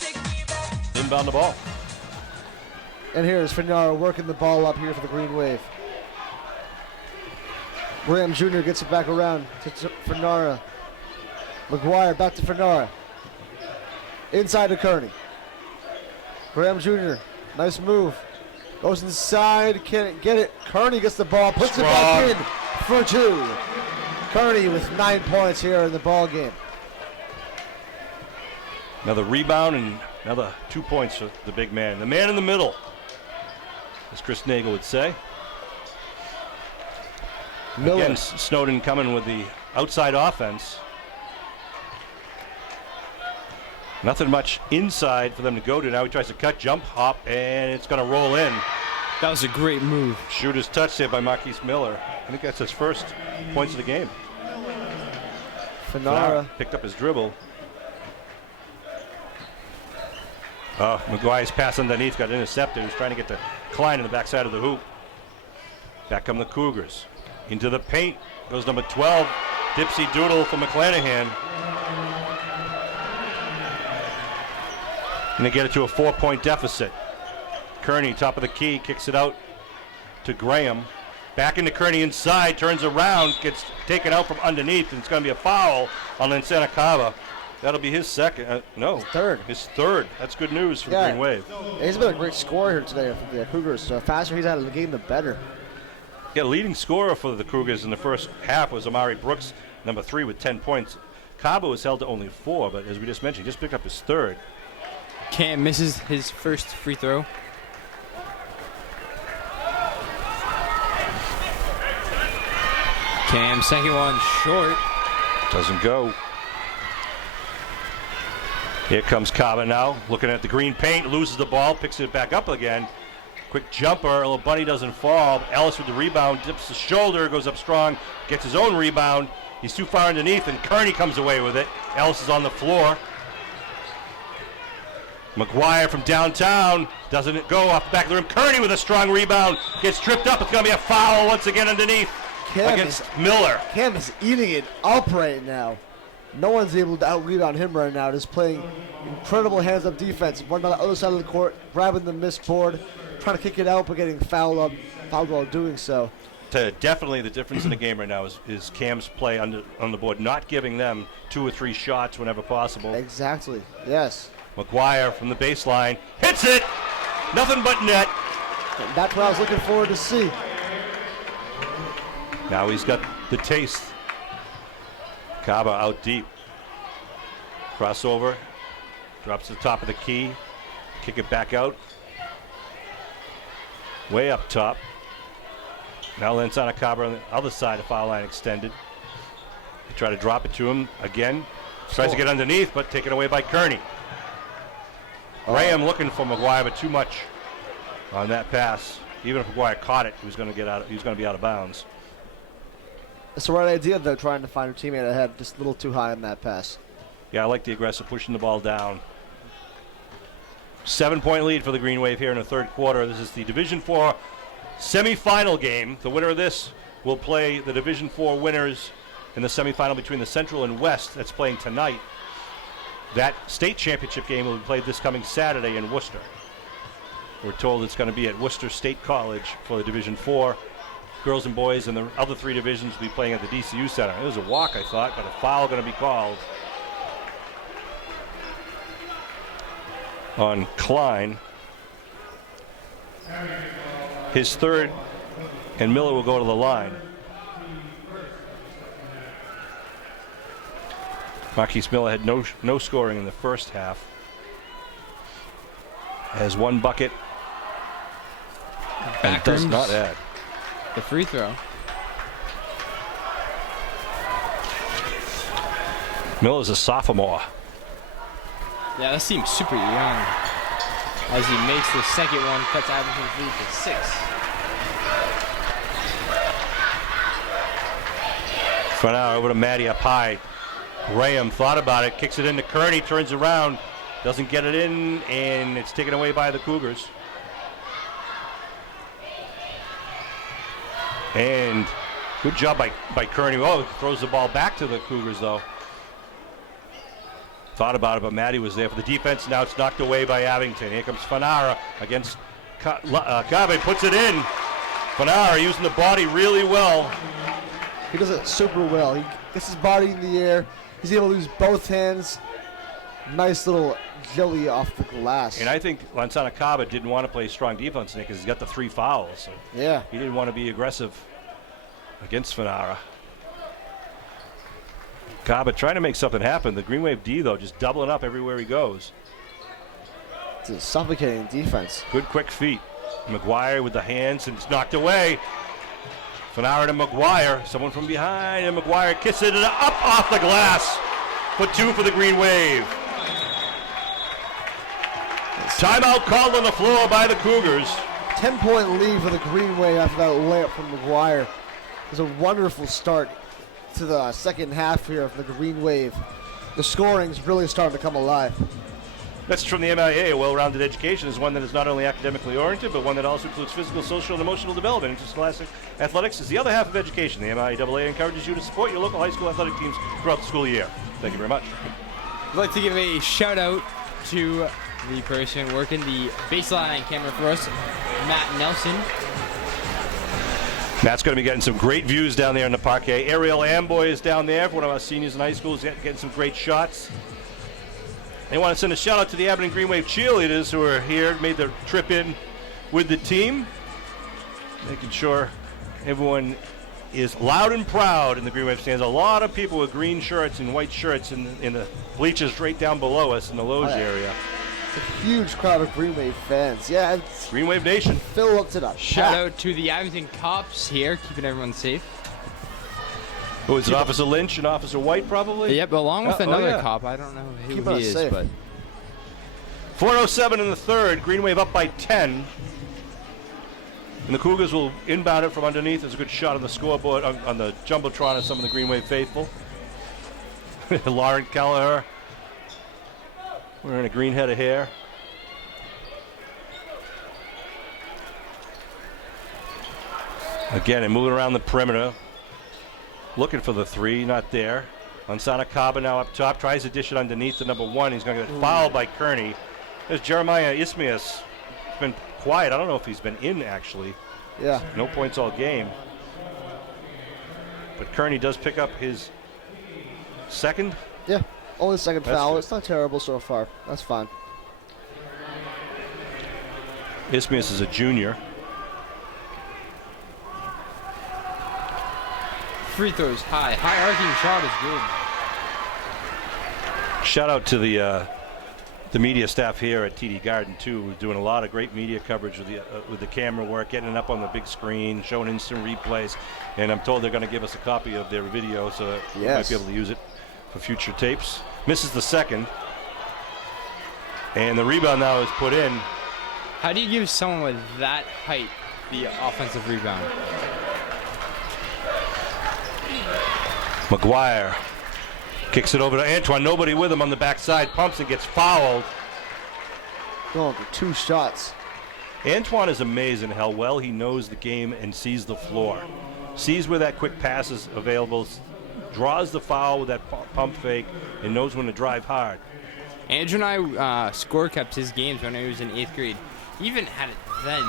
Take me back. Inbound the ball. And here's Finara working the ball up here for the Green Wave. Graham Jr. gets it back around to Finara. McGuire back to Finara. Inside to Kearney. Graham Jr. Nice move. Goes inside, can't get it. Kearney gets the ball, puts it back in for two. Kearney with 9 points here in the ball game. Another rebound and another 2 points for the big man. The man in the middle, as Chris Nagel would say. Miller. Again, Snowden coming with the outside offense. Nothing much inside for them to go to. Now he tries to cut, jump, hop, and it's going to roll in. That was a great move. Shooter's touch there by Marquise Miller. I think that's his first points of the game. Finara. Picked up his dribble. Oh, McGuire's pass underneath got intercepted. He was trying to get to Klein in the backside of the hoop. Back come the Cougars. Into the paint goes number 12, Dipsy Doodle for McClanahan. And they get it to a 4-point deficit. Kearney, top of the key, kicks it out to Graham. Back into Kearney inside, turns around, gets taken out from underneath, and it's going to be a foul on Lansana Cava. That'll be his second. His third. That's good news for the Green Wave. He's been a great scorer here today for the Cougars. The faster he's out of the game, the better. Yeah, leading scorer for the Cougars in the first half was Amari Brooks, number 3 with 10 points. Cabo was held to only 4, but as we just mentioned, he just picked up his third. Cam misses his first free throw. Cam, second one short. Doesn't go. Here comes Kaba now, looking at the green paint, loses the ball, picks it back up again. Quick jumper, little bunny doesn't fall. Ellis with the rebound, dips the shoulder, goes up strong, gets his own rebound. He's too far underneath, and Kearney comes away with it. Ellis is on the floor. McGuire from downtown doesn't go off the back of the rim. Kearney with a strong rebound, gets tripped up. It's going to be a foul once again underneath against Miller. Cam is eating it up right now. No one's able to out-rebound him right now. Just playing incredible hands-up defense. Running on the other side of the court, grabbing the missed board, trying to kick it out, but getting fouled while doing so. Definitely the difference in the game right now is Cam's play on the board, not giving them 2 or 3 shots whenever possible. Exactly, yes. McGuire from the baseline hits it. Nothing but net. And that's what I was looking forward to see. Now he's got the taste. Kaba out deep. Crossover. Drops to the top of the key. Kick it back out. Way up top. Now Lansana Kaba on the other side of foul line extended. They try to drop it to him again. Tries to get underneath, but taken away by Kearney. Graham looking for McGuire, but too much on that pass. Even if McGuire caught it, he was going to be out of bounds. It's the right idea, though, trying to find a teammate ahead. Just a little too high on that pass. Yeah, I like the aggressive, pushing the ball down. 7-point lead for the Green Wave here in the third quarter. This is the Division IV semifinal game. The winner of this will play the Division IV winners in the semifinal between the Central and West that's playing tonight. That state championship game will be played this coming Saturday in Worcester. We're told it's going to be at Worcester State College for the Division IV. Girls and boys and the other 3 divisions will be playing at the DCU Center. It was a walk, I thought, but a foul going to be called on Klein. His third, and Miller will go to the line. Marquise Miller had no scoring in the first half. Has 1 bucket and does not add. The free throw. Miller's a sophomore. Yeah, that seems super young. As he makes the second one, cuts Abington's lead to 6. For now, over to Matty up high. Graham thought about it, kicks it into Kearney, turns around, doesn't get it in, and it's taken away by the Cougars. And good job by Kearney. Oh, throws the ball back to the Cougars, though. Thought about it, but Matty was there for the defense. Now it's knocked away by Abington. Here comes Fanara against Cabe, puts it in. Fanara using the body really well. He does it super well. He gets his body in the air. He's able to use both hands. Nice little jelly off the glass. And I think Lansana Kaba didn't want to play strong defense because he's got the 3 fouls. So yeah. He didn't want to be aggressive against Fanara. Kaba trying to make something happen. The Green Wave D, though, just doubling up everywhere he goes. It's a suffocating defense. Good quick feet. McGuire with the hands, and it's knocked away. Fanara to McGuire. Someone from behind, and McGuire kisses it up off the glass. Put 2 for the Green Wave. Timeout called on the floor by the Cougars. 10-point lead for the Green Wave after that layup from McGuire. It was a wonderful start to the second half here of the Green Wave. The scoring's really starting to come alive. Message from the MIAA, a well-rounded education is one that is not only academically oriented, but one that also includes physical, social, and emotional development. Interscholastic athletics is the other half of education. The MIAA encourages you to support your local high school athletic teams throughout the school year. Thank you very much. I'd like to give a shout out to the person working the baseline camera for us, Matt Nelson. Matt's going to be getting some great views down there in the parquet. Ariel Amboy is down there for one of our seniors in high school. He's getting some great shots. They want to send a shout out to the Abington Green Wave cheerleaders who are here, made their trip in with the team, making sure everyone is loud and proud in the Green Wave stands. A lot of people with green shirts and white shirts in the bleachers right down below us in the loge area. It's a huge crowd of Green Wave fans. Yeah, it's Green Wave Nation. fill up to the Shout out to the Abington cops here, keeping everyone safe. Who is it? Officer Lynch and Officer White, probably? Yep, along with Oh, another yeah. cop. I don't know who Keep he us is, safe. but 4:07 in the third. Green Wave up by 10. And the Cougars will inbound it from underneath. There's a good shot on the scoreboard, on the Jumbotron of some of the Green Wave faithful. Lauren Kelleher wearing a green head of hair. Again, and moving around the perimeter. Looking for the three, not there. Lansana Kaba now up top, tries to dish it underneath the number one. He's going to get fouled by Kearney. There's Jeremiah Ismias. He's been quiet. I don't know if he's been in, actually. Yeah. No points all game. But Kearney does pick up his second. Yeah. Only second That's foul. good. It's not terrible so far. That's fine. Ismias is a junior. free throws high. High arcing shot is good. Shout out to the media staff here at TD Garden too, who's doing a lot of great media coverage with the camera work, getting it up on the big screen, showing instant replays, and I'm told they're going to give us a copy of their video, so that we might be able to use it for future tapes. Misses the second, and the rebound now is put in. How do you give someone with that height the offensive rebound? McGuire kicks it over to Antoine. Nobody with him on the backside. Pumps and gets fouled. Going for 2 shots. Antoine is amazing how well he knows the game and sees the floor. Sees where that quick pass is available. Draws the foul with that pump fake and knows when to drive hard. Andrew and I score kept his games when he was in 8th grade. He even had it then.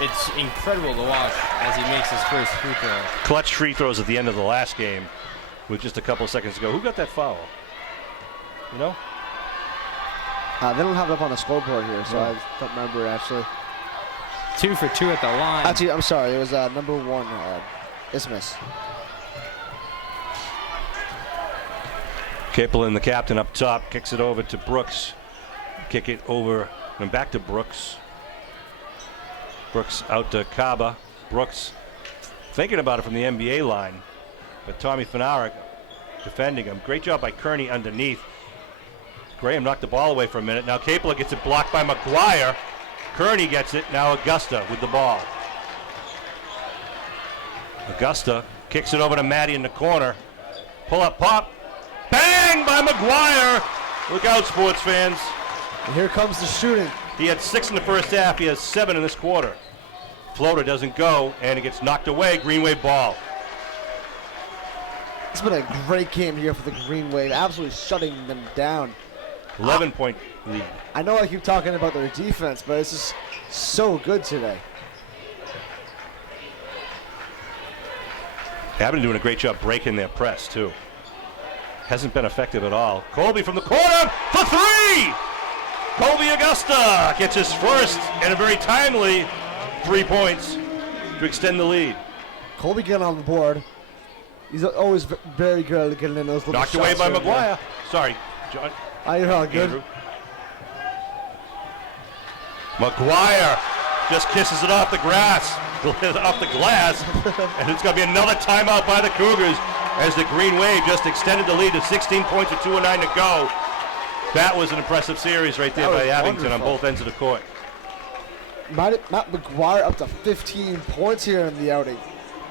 It's incredible to watch as he makes his first free throw. Clutch free throws at the end of the last game with just a couple of seconds to go. Who got that foul? You know? They don't have it up on the scoreboard here, so I don't remember it actually. 2 for 2 at the line. Actually, I'm sorry. It was number 1, Isthmus. Capelin, the captain, up top, kicks it over to Brooks. Kick it over and back to Brooks. Brooks out to Kaba. Brooks thinking about it from the NBA line, but Tommy Fanara defending him. Great job by Kearney underneath. Graham knocked the ball away for a minute. Now Capelin gets it blocked by McGuire. Kearney gets it. Now Augusta with the ball. Augusta kicks it over to Maddie in the corner. Pull up, pop. Bang by McGuire. Look out, sports fans. And here comes the shooting. He had 6 in the first half. He has 7 in this quarter. Floater doesn't go, and it gets knocked away. Green Wave ball. It's been a great game here for the Green Wave, absolutely shutting them down. 11-point lead. I know I keep talking about their defense, but it's just so good today. They've been doing a great job breaking their press, too. Hasn't been effective at all. Colby from the corner for 3! Colby Augusta gets his first and a very timely 3 points to extend the lead. Colby getting on the board. He's always very good at getting in those little Knocked shots away by here and there. McGuire. Sorry, John. You're all good. Andrew. McGuire just kisses it off the grass, off the glass, and it's going to be another timeout by the Cougars as the Green Wave just extended the lead to 16 points with 2:09 to go. That was an impressive series right there That by was Abington on wonderful. both ends of the court. Matt McGuire up to 15 points here in the outing.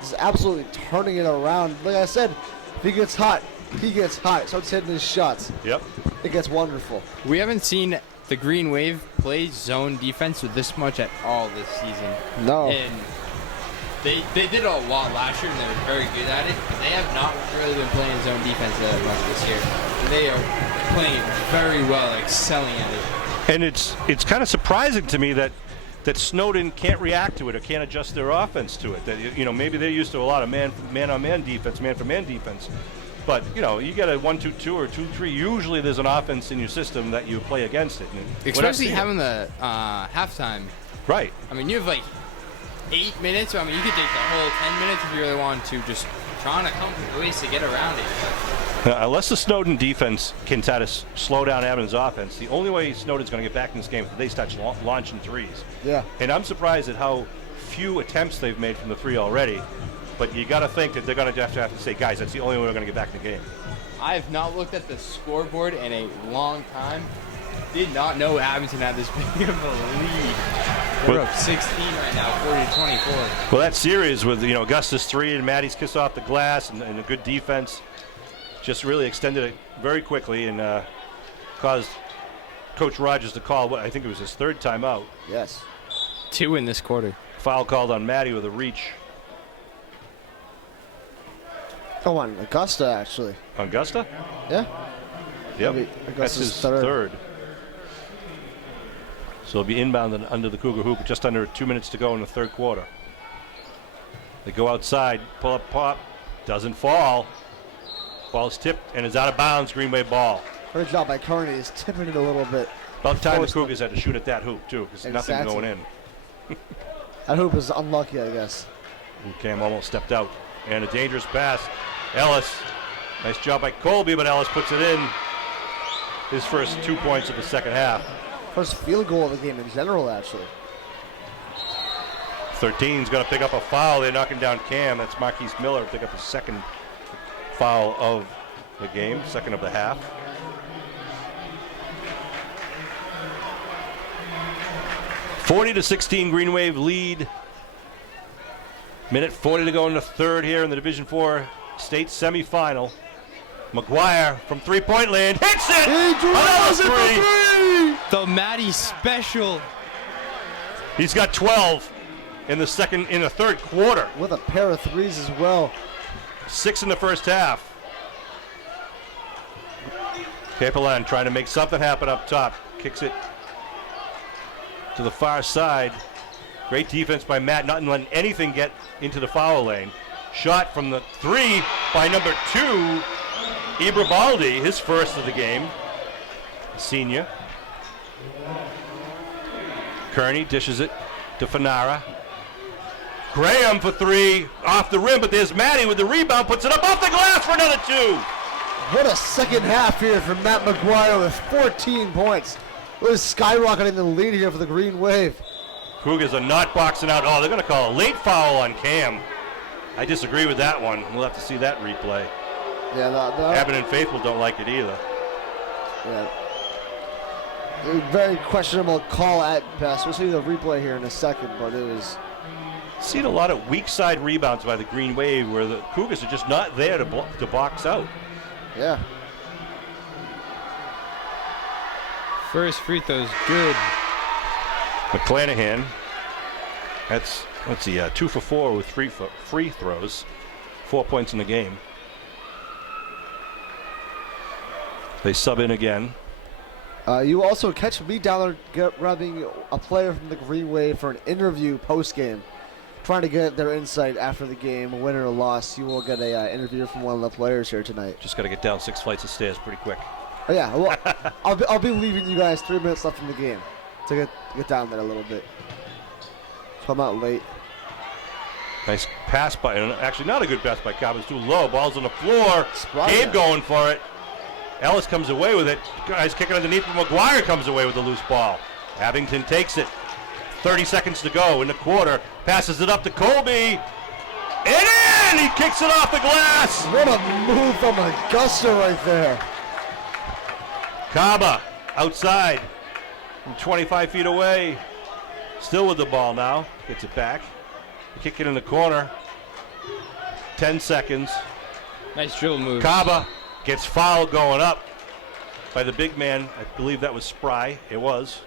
He's absolutely turning it around. Like I said, if he gets hot, he gets hot. Starts hitting his shots. Yep. It gets wonderful. We haven't seen the Green Wave play zone defense with this much at all this season. No. And they did a lot last year, and they were very good at it. But they have not really been playing zone defense that much this year. And they are playing it very well, excelling at it. And it's kind of surprising to me that Snowden can't react to it or can't adjust their offense to it. That, you know, maybe they're used to a lot of man-on-man defense, man-for-man defense. But, you know, you get a 1-2-2 or 2-3. Usually there's an offense in your system that you play against it. And Especially having the halftime. Right. I mean, you have like 8 minutes. I mean, you could take the whole 10 minutes if you really want to, just trying to come up with ways to get around it. Unless the Snowden defense can try to slow down Abington's offense, the only way Snowden's going to get back in this game is if they start launching threes. Yeah. And I'm surprised at how few attempts they've made from the 3 already. but you got to think that they're going to have to say, guys, that's the only way we're going to get back in the game. I have not looked at the scoreboard in a long time. Did not know Abington had this big of a lead. They're up 16 right now, 40-24. Well, that series with Augustus 3 and Maddie's kiss off the glass and a good defense just really extended it very quickly and caused Coach Rogers to call what I think it was his third timeout. Yes. 2 in this quarter. Foul called on Maddie with a reach. Oh, on Augusta, actually. Augusta? Yeah. Yep. Maybe That's Augusta's his third. So it'll be inbound and under the Cougar hoop with just under 2 minutes to go in the third quarter. They go outside, pull up pop, doesn't fall. Ball's tipped and is out of bounds, Green Wave ball. Great job by Kearney. He's tipping it a little bit. About time the Forced Cougars had to shoot at that hoop, too, because nothing Exactly. going in. That hoop is unlucky, I guess. And Cam almost stepped out. And a dangerous pass. Ellis. Nice job by Colby, but Ellis puts it in. His first 2 points of the second half. First field goal of the game in general, actually. 13's going to pick up a foul. They're knocking down Cam. That's Marquise Miller. Pick up the second foul of the game, second of the half. (40-16) Green Wave lead. Minute 40 to go in the third here in the Division IV state semifinal. McGuire from three-point land hits it. Another three. The Matty special. He's got 12 in the third quarter. With a pair of threes as well. 6 in the first half. Capellan trying to make something happen up top. Kicks it to the far side. Great defense by Matt, not letting anything get into the foul lane. Shot from the 3 by number 2, Ibrabaldi, his first of the game. Senior. Kearney dishes it to Fanara. Graham for 3 off the rim, but there's Matty with the rebound, puts it up off the glass for another 2. What a second half here from Matt McGuire with 14 points. Really skyrocketing the lead here for the Green Wave. Cougars are not boxing out. Oh, they're going to call a late foul on Cam. I disagree with that one. We'll have to see that replay. Yeah, Abington faithful don't like it either. Yeah. A very questionable call at best. We'll see the replay here in a second, but it was... Seen a lot of weak side rebounds by the Green Wave where the Cougars are just not there to box out. Yeah. First free throw's good. McClanahan, that's, 2 for 4 with free throws. 4 points in the game. They sub in again. You also catch me down there grabbing a player from the Green Wave for an interview post-game, trying to get their insight after the game, win or loss. You will get a interview from one of the players here tonight. Just got to get down 6 flights of stairs pretty quick. Oh, yeah, well, I'll be leaving you guys 3 minutes left in the game to get down there a little bit. So I'm out late. Nice pass by, actually not a good pass by Cobb. It's too low. Ball's on the floor. Spot Gabe that. going for it. Ellis comes away with it. Guys kicking underneath, but McGuire comes away with the loose ball. Abington takes it. 30 seconds to go in the quarter. Passes it up to Colby. And in! He kicks it off the glass. What a move from Augusta right there. Kaba outside from 25 feet away. Still with the ball now. Gets it back. Kick it in the corner. 10 seconds. Nice dribble move. Kaba gets fouled going up by the big man. I believe that was Spry. It was.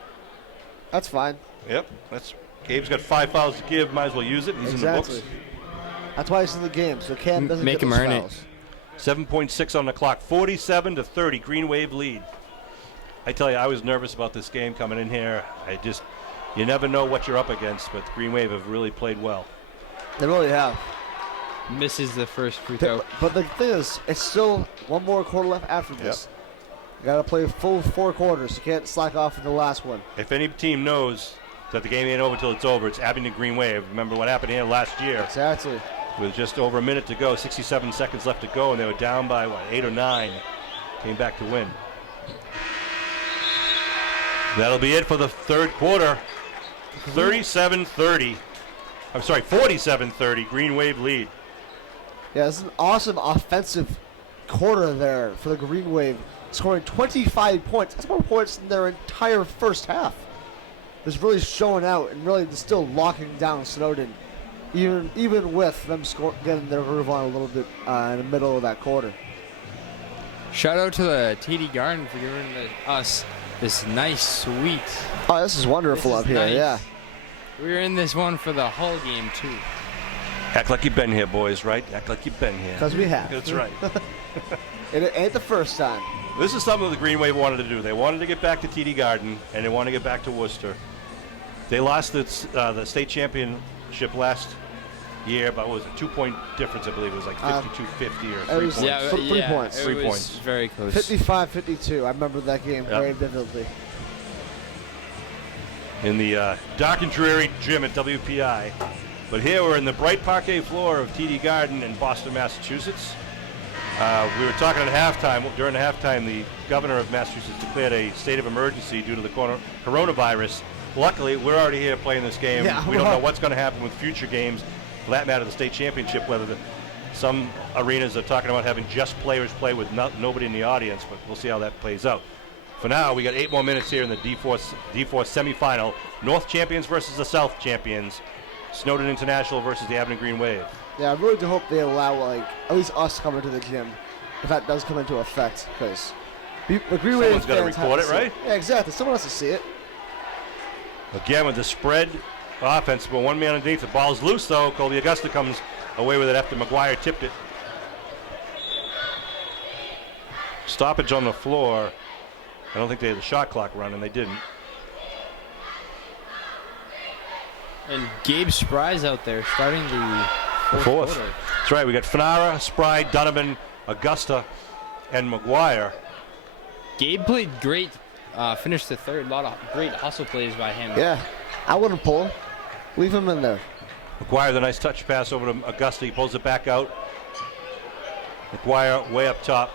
That's fine. Yep. Gabe's got 5 fouls to give. Might as well use it. He's Exactly. in the books. That's why he's in the game, so Cam doesn't Make get him those earn it. fouls. 7.6 on the clock. 47-30. Green Wave lead. I tell you, I was nervous about this game coming in here. You never know what you're up against, but the Green Wave have really played well. They really have. Misses the first free throw. But the thing is, it's still one more quarter left after this. You got to play full 4 quarters. You can't slack off in the last one. If any team knows that the game ain't over until it's over, it's Abington Green Wave. Remember what happened here last year Exactly. with just over a minute to go, 67 seconds left to go, and they were down by, 8 or 9. Came back to win. That'll be it for the third quarter. 47-30. I'm sorry, 47-30. Green Wave lead. Yeah, this is an awesome offensive quarter there for the Green Wave, scoring 25 points. That's more points than their entire first half. It's really showing out and really still locking down Snowden, even with them getting their groove on a little bit in the middle of that quarter. Shout out to the TD Garden for giving us this nice suite. Oh, this is wonderful This up is here. nice. Yeah. We were in this one for the whole game too. Act like you've been here, boys, right? Act like you've been here. Because we have. That's right. It ain't the first time. This is something the Green Wave wanted to do. They wanted to get back to TD Garden, and they wanted to get back to Worcester. They lost the state championship last year, but what was it, 2-point difference, I believe. It was like 52-50 or 3 points. Yeah, 3 points. It 3 was points. very close. 55-52. I remember that game very vividly. In the dark and dreary gym at WPI. But here we're in the bright parquet floor of TD Garden in Boston, Massachusetts. We were talking at halftime. During the halftime, the governor of Massachusetts declared a state of emergency due to the coronavirus. Luckily, we're already here playing this game. Yeah, we don't know what's going to happen with future games. For that matter, the state championship, whether some arenas are talking about having just players play with nobody in the audience, but we'll see how that plays out. For now, we got 8 more minutes here in the D4 semifinal. North champions versus the South champions. Snowden International versus the Abington Green Wave. Yeah, I really do hope they allow at least us to come into the gym, if that does come into effect, because the Green Wave Someone's gotta fans have record to it, see right? Yeah, exactly. Someone has to see it. Again with the spread offense, but one man underneath. The ball's loose though. Colby Augusta comes away with it after McGuire tipped it. Stoppage on the floor. I don't think they had the shot clock running. They didn't. And Gabe Spry's out there starting the fourth quarter. That's right. We got Fanara, Spry, Donovan, Augusta, and McGuire. Gabe played great. Finished the third. A lot of great hustle plays by him. Yeah, I wouldn't pull him. Leave him in there. McGuire, the nice touch pass over to Augusta. He pulls it back out. McGuire way up top.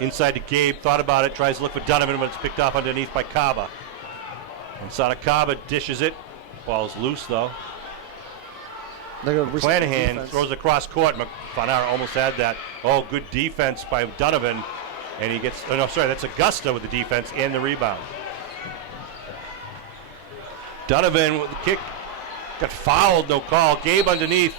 Inside to Gabe. Thought about it. Tries to look for Donovan, but it's picked off underneath by Kaba. Inside of Kaba. Dishes it. Ball's loose, though. Flanahan throws across court. Fanara almost had that. Oh, good defense by Donovan. And he gets, oh no, sorry, that's Augusta with the defense and the rebound. Donovan with the kick. Got fouled, no call. Gabe underneath.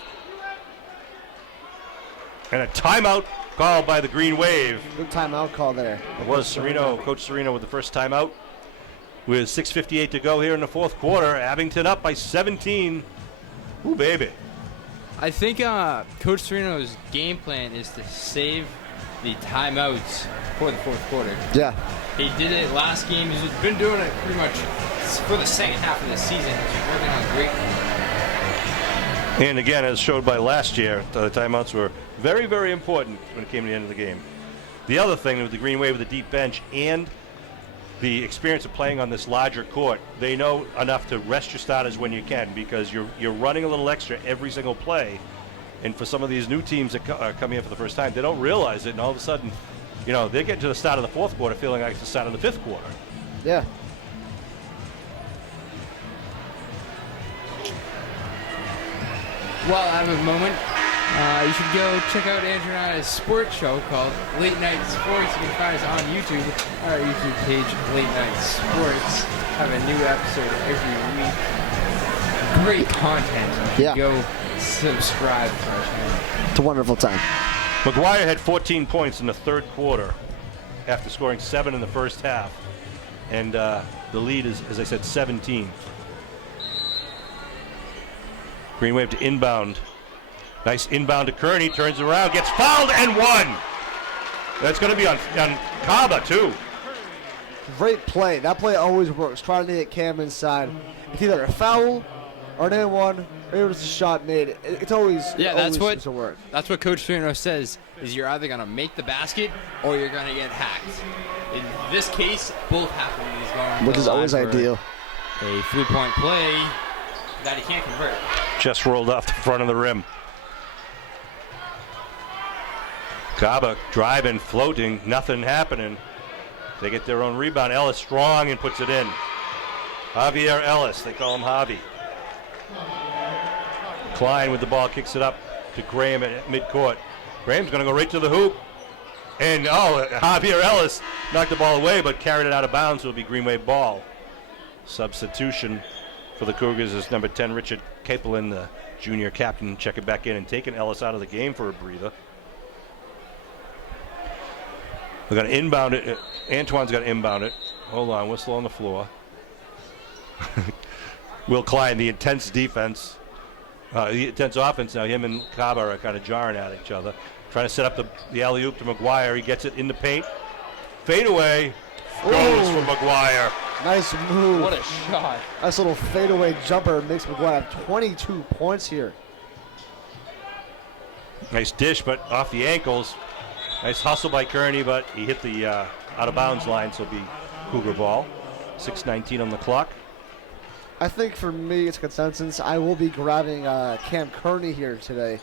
And a timeout called by the Green Wave. Good timeout call there. It was Serino, Coach Serino with the first timeout. With 6:58 to go here in the fourth quarter. Abington up by 17. Ooh, baby. I think Coach Serino's game plan is to save the timeouts for the fourth quarter. Yeah. He did it last game. He's been doing it pretty much for the second half of the season. He's working on great. And again, as showed by last year, the timeouts were very, very important when it came to the end of the game. The other thing with the Green Wave with the deep bench and the experience of playing on this larger court, they know enough to rest your starters when you can, because you're running a little extra every single play. And for some of these new teams that are coming in for the first time, they don't realize it, and all of a sudden, you know, they get to the start of the fourth quarter feeling like it's the start of the fifth quarter. Yeah. While I have a moment, you should go check out Andrew and I's sports show called Late Night Sports. You can find us on YouTube. Our YouTube page, Late Night Sports. Have a new episode every week. Great content. Yeah. Go subscribe to our channel. It's a wonderful time. McGuire had 14 points in the third quarter after scoring 7 in the first half. And the lead is, as I said, 17. Green Wave to inbound. Nice inbound to Kearney. Turns around, gets fouled, and one. That's going to be on Kaba, too. Great play. That play always works. Trying to get Cam inside. It's either a foul or an N1, or it was a shot made. It's always That's what seems to work. That's what Coach Serino says. Is you're either gonna make the basket or you're gonna get hacked. In this case, both happen. He's going Which to is the line always for ideal. A 3-point play that he can't convert. Just rolled off the front of the rim. Kaba driving, floating, nothing happening. They get their own rebound. Ellis strong and puts it in. Javier Ellis, they call him Javi. Klein with the ball kicks it up to Graham at midcourt. Graham's going to go right to the hoop. And, Javier Ellis knocked the ball away, but carried it out of bounds. It'll be Green Wave ball. Substitution for the Cougars is number 10, Richard Capelin, the junior captain, checking back in and taking Ellis out of the game for a breather. They're going to inbound it. Antoine's going to inbound it. Hold on, whistle on the floor. Will Klein, the intense defense. The intense offense now, him and Kaba are kind of jarring at each other. Trying to set up the alley-oop to McGuire. He gets it in the paint. Fadeaway. Goes for McGuire. Nice move. What a shot. Nice little fadeaway jumper makes McGuire have 22 points here. Nice dish, but off the ankles. Nice hustle by Kearney, but he hit the out-of-bounds line, so it'll be Cougar ball. 6:19 on the clock. I think for me, it's consensus. I will be grabbing Cam Kearney here today.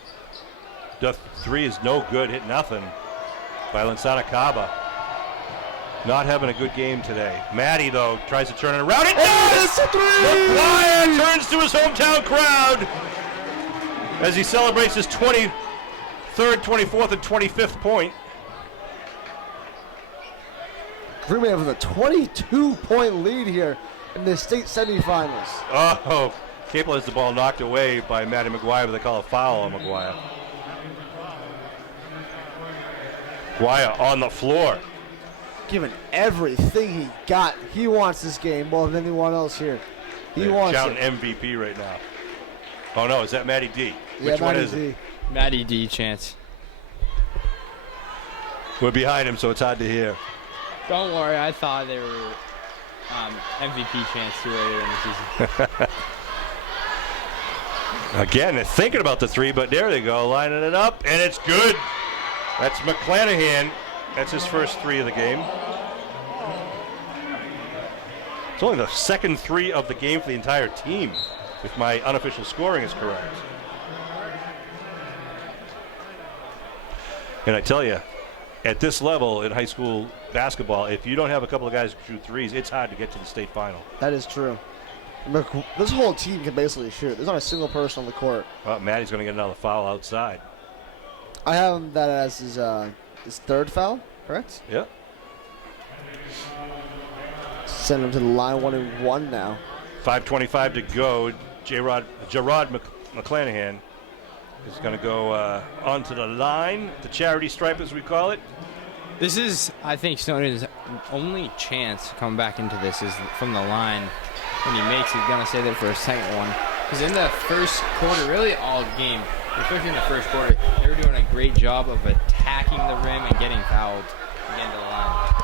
The three is no good, hit nothing by Lansana Kaba. Not having a good game today. Maddie, though, tries to turn it around. It does! It's a three! McGuire turns to his hometown crowd as he celebrates his 23rd, 24th, and 25th point. Green Wave with a 22-point lead here in the state semifinals. Oh, Capel has the ball knocked away by Maddie McGuire, but they call a foul on McGuire. McGuire on the floor. Giving everything he got. He wants this game more than anyone else here. He wants shouting it. MVP right now. Oh, no, is that Maddie D? Yeah, Which one Matty is D. it? Matty D chance. We're behind him, so it's hard to hear. Don't worry, I thought they were MVP chance too earlier in the season. Again, they're thinking about the three, but there they go, lining it up, and it's good. That's McClanahan. That's his first three of the game. It's only the second three of the game for the entire team, if my unofficial scoring is correct. And I tell you, at this level in high school basketball, if you don't have a couple of guys who shoot threes, it's hard to get to the state final. That is true. This whole team can basically shoot. There's not a single person on the court. Well, Maddie's going to get another foul outside. I have that as his third foul, correct? Yeah. Send him to the line 1-1 now. 5:25 to go. Gerard McClanahan is going to go onto the line, the charity stripe as we call it. This is, I think, Snowden's only chance to come back into this is from the line. When he makes it, he's going to say that for a second one. Because in the first quarter, really all game, especially in the first quarter, they were doing a great job of attacking the rim and getting fouled again to the line.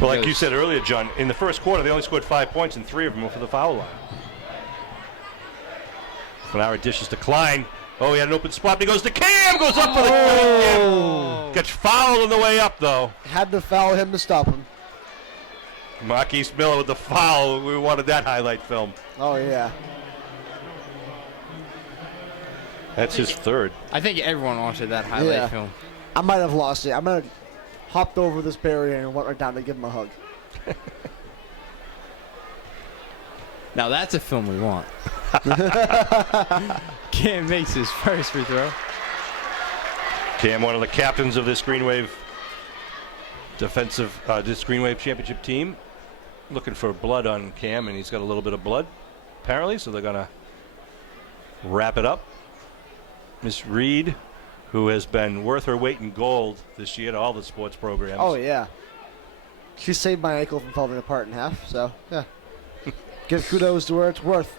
Well, like you said earlier, John, in the first quarter, they only scored 5 points, and 3 of them were for the foul line. Fanara dishes to Klein. Oh, he had an open spot, but he goes to Cam, goes up for the Cam. Gets fouled on the way up, though. Had to foul him to stop him. Marquise Miller with the foul. We wanted that highlight film. Oh, yeah. That's his third. I think everyone wanted that highlight film. I might have lost it. I might have hopped over this barrier and went right down to give him a hug. Now that's a film we want. Cam makes his first free throw. Cam, one of the captains of this Green Wave this Green Wave championship team, looking for blood on Cam, and he's got a little bit of blood, apparently, so they're going to wrap it up. Miss Reed, who has been worth her weight in gold this year at all the sports programs. Oh, yeah. She saved my ankle from falling apart in half, so, yeah. Give kudos to where it's worth.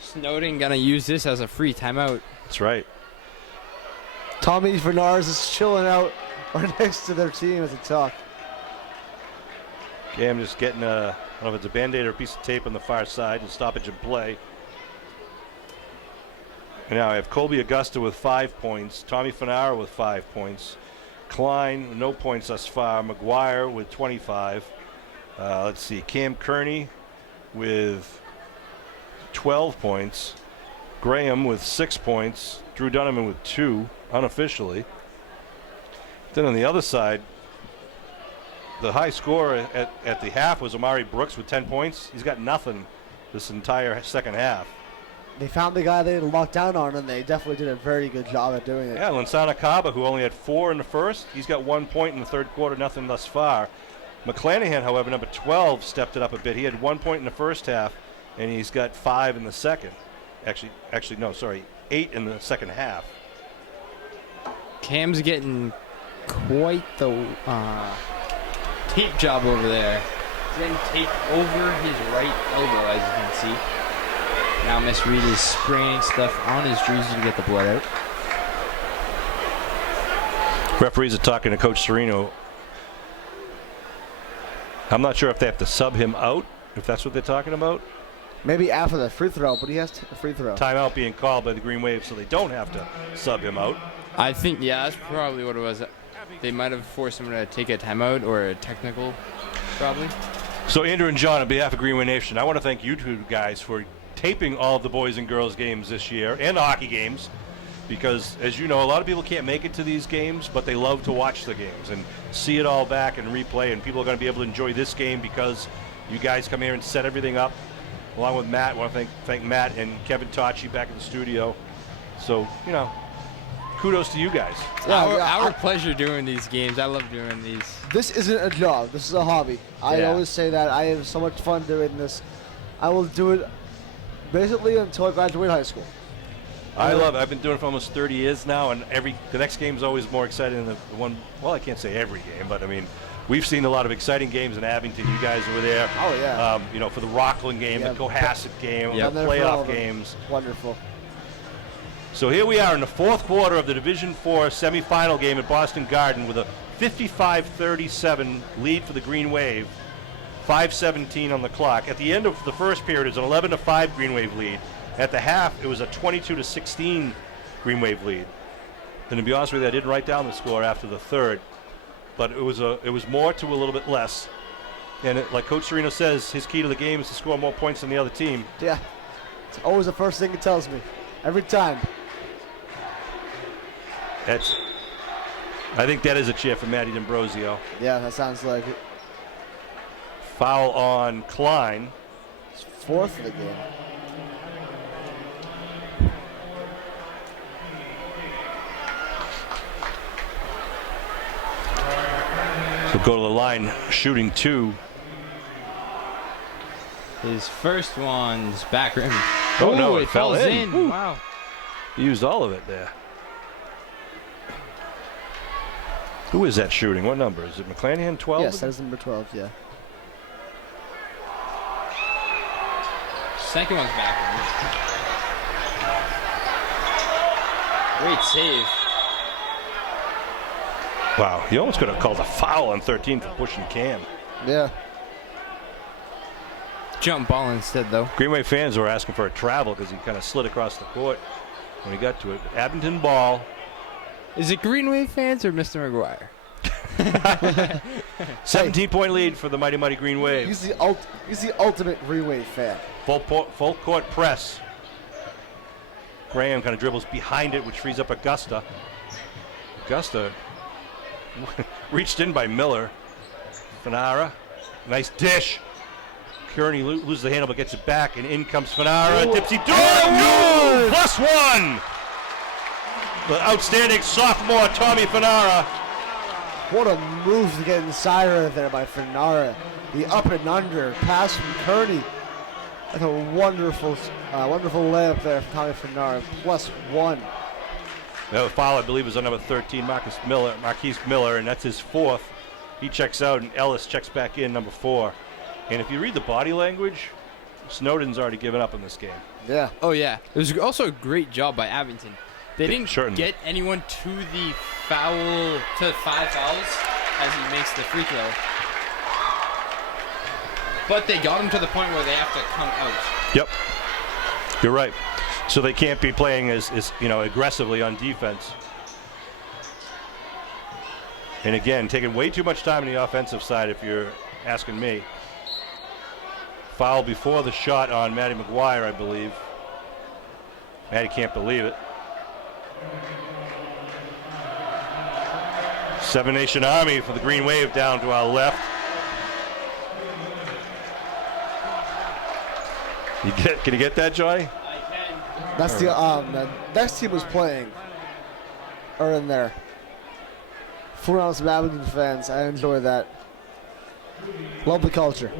Snowden going to use this as a free timeout. That's right. Tommy Vernars is chilling out right next to their team as they talk. Cam just getting I don't know if it's a Band-Aid or a piece of tape on the far side and stoppage and play. And now I have Colby Augusta with 5 points, Tommy Fanara with 5 points, Klein, no points thus far, McGuire with 25. Let's see, Cam Kearney with 12 points, Graham with 6 points, Drew Donovan with 2, unofficially. Then on the other side, the high scorer at the half was Amari Brooks with 10 points. He's got nothing this entire second half. they found the guy they had locked down on, and they definitely did a very good job at doing it. Yeah, Lansana Kaba, who only had 4 in the first, he's got 1 point in the third quarter, nothing thus far. McClanahan, however, number 12, stepped it up a bit. He had 1 point in the first half, and he's got 5 in the second. Actually, no, sorry, 8 in the second half. Cam's getting quite the tape job over there. He's getting tape over his right elbow, as you can see. Now Miss Reed is spraying stuff on his jersey to get the blood out. Referees are talking to Coach Serino. I'm not sure if they have to sub him out, if that's what they're talking about. Maybe after the free throw, but he has a free throw. Timeout being called by the Green Wave, so they don't have to sub him out. I think, yeah, that's probably what it was. They might have forced him to take a timeout or a technical, probably. So Andrew and John, on behalf of Greenway Nation, I want to thank you two guys for taping all of the boys and girls games this year and the hockey games, because as you know, a lot of people can't make it to these games, but they love to watch the games and see it all back and replay, and people are going to be able to enjoy this game because you guys come here and set everything up along with Matt. I want to thank Matt and Kevin Tachi back in the studio. So, you know, kudos to you guys. Our pleasure doing these games. I love doing these. This isn't a job. This is a hobby. I always say that. I have so much fun doing this. I will do it basically until I graduate high school. I love it. I've been doing it for almost 30 years now, and the next game is always more exciting than the one. Well, I can't say every game, but I mean, we've seen a lot of exciting games in Abington. You guys were there. Oh yeah. You know, for the Rockland game, the Cohasset game, the playoff games. Wonderful. So here we are in the fourth quarter of the Division IV semifinal game at Boston Garden with a 55-37 lead for the Green Wave. 5:17 on the clock. At the end of the first period, it was an 11-5 Green Wave lead. At the half, it was a 22-16 Green Wave lead. And to be honest with you, I didn't write down the score after the third, but it was more to a little bit less. And like Coach Serino says, his key to the game is to score more points than the other team. Yeah, it's always the first thing it tells me, every time. I think that is a cheer for Matty D'Ambrosio. Yeah, that sounds like it. Foul on Klein. It's fourth of the game. So go to the line, shooting 2. His first one's back rim. Oh, no, it fell falls in. in. Wow. He used all of it there. Who is that shooting? What number? Is it McClanahan, 12? Yes, that is number 12, yeah. Second one's back rim. Great save. Wow, he almost could have called a foul on 13 for pushing Cam. Yeah. Jump ball instead, though. Greenway fans were asking for a travel because he kind of slid across the court when he got to it. Abington ball. Is it Greenway fans or Mr. McGuire? 17-point lead for the mighty Green Wave. He's the ultimate Green Wave fan. Full court press. Graham kind of dribbles behind it, which frees up Augusta. Augusta reached in by Miller. Fanara, nice dish. Kearney loses the handle but gets it back, and in comes Fanara. Dipsy Good! +1! The outstanding sophomore Tommy Fanara. What a move to get inside her there by Fanara. The up and under pass from Kearney. That's a wonderful layup there from Tommy Fanara. +1. The foul, I believe, is on number 13, Marquise Miller, and that's his fourth. He checks out, and Ellis checks back in, number 4. And if you read the body language, Snowden's already given up in this game. Yeah. Oh, yeah. It was also a great job by Abington. They didn't certainly get anyone to the foul, to 5 fouls as he makes the free throw. But they got him to the point where they have to come out. Yep. You're right. So they can't be playing as aggressively on defense. And again, taking way too much time on the offensive side if you're asking me. Foul before the shot on Matty McGuire, I believe. Matty can't believe it. Seven Nation Army for the Green Wave down to our left. Can you get that, Joy? I can. That's the next team was playing. Are in there. For us, some Abington fans, I enjoy that. Love the culture.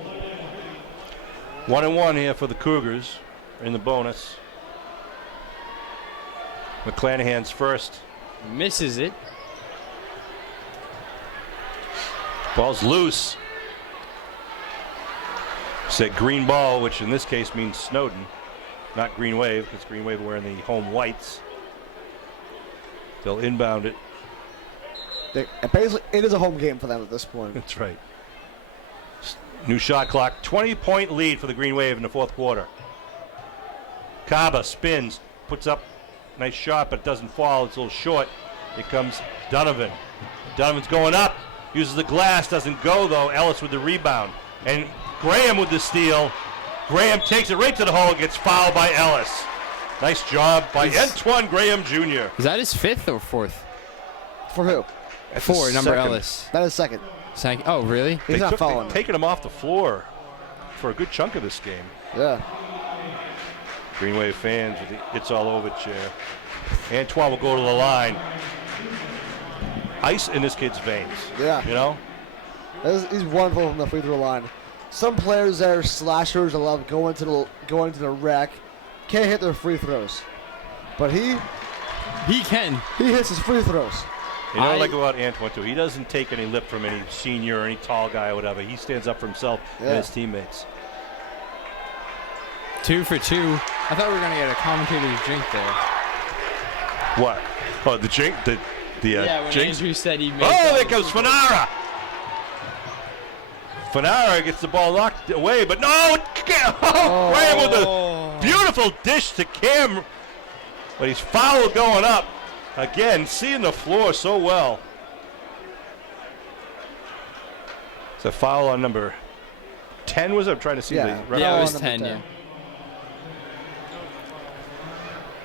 1-1 here for the Cougars in the bonus. McClanahan's first. Misses it. Ball's loose. Said green ball, which in this case means Snowden, not Green Wave, because Green Wave are wearing the home whites. They'll inbound it. Basically, it is a home game for them at this point. That's right. New shot clock. 20-point lead for the Green Wave in the fourth quarter. Kaba spins, puts up nice shot, but doesn't fall. It's a little short. Here comes Donovan. Donovan's going up. Uses the glass. Doesn't go, though. Ellis with the rebound. And Graham with the steal. Graham takes it right to the hole. Gets fouled by Ellis. Nice job by Antoine Graham Jr. Is that his fifth or fourth? For who? That's Four, his number second. Ellis. That is second. Oh, really? He's not fouling. They've taken him off the floor for a good chunk of this game. Yeah. Green Wave fans with the It's All Over chair. Antoine will go to the line. Ice in this kid's veins. Yeah. You know? He's wonderful from the free throw line. Some players that are slashers that love going to the rack can't hit their free throws, but he can. He hits his free throws. You know what I like about Antoine, too? He doesn't take any lip from any senior or any tall guy or whatever. He stands up for himself and his teammates. 2 for 2. I thought we were going to get a commentator's drink there. What? Oh, the drink? The when jinx? Andrew said he made Oh, there comes Fanara. Fanara gets the ball knocked away, but no! Graham with a beautiful dish to Cam. But he's fouled going up. Again, seeing the floor so well. It's a foul on number 10, was it? I'm trying to see the record. Yeah, it was 10, yeah.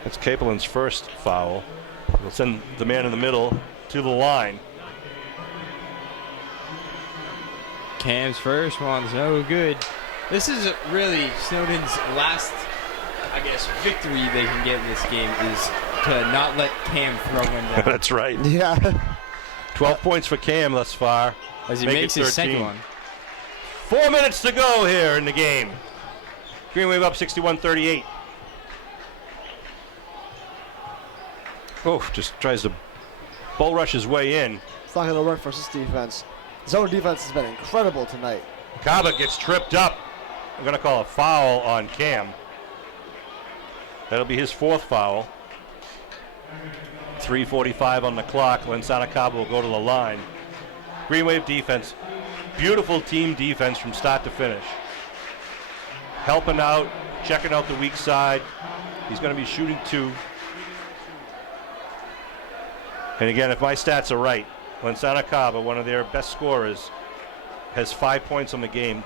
That's Capeland's first foul. We'll send the man in the middle to the line. Cam's first one's no good. This is really Snowden's last, I guess, victory they can get in this game is to not let Cam throw him down. That's right. Yeah. 12 points for Cam thus far. As he Make makes it his 13. second one. 4 minutes to go here in the game. Green Wave up 61-38. Oh, just tries to bull rush his way in. It's not going to work for this defense. Zone defense has been incredible tonight. Kaba gets tripped up. I'm going to call a foul on Cam. That'll be his fourth foul. 3:45 on the clock. Lensana Kaba will go to the line. Green Wave defense. Beautiful team defense from start to finish. Helping out, checking out the weak side. He's going to be shooting 2. And again, if my stats are right, Lensana Kaba, one of their best scorers, has 5 points on the game.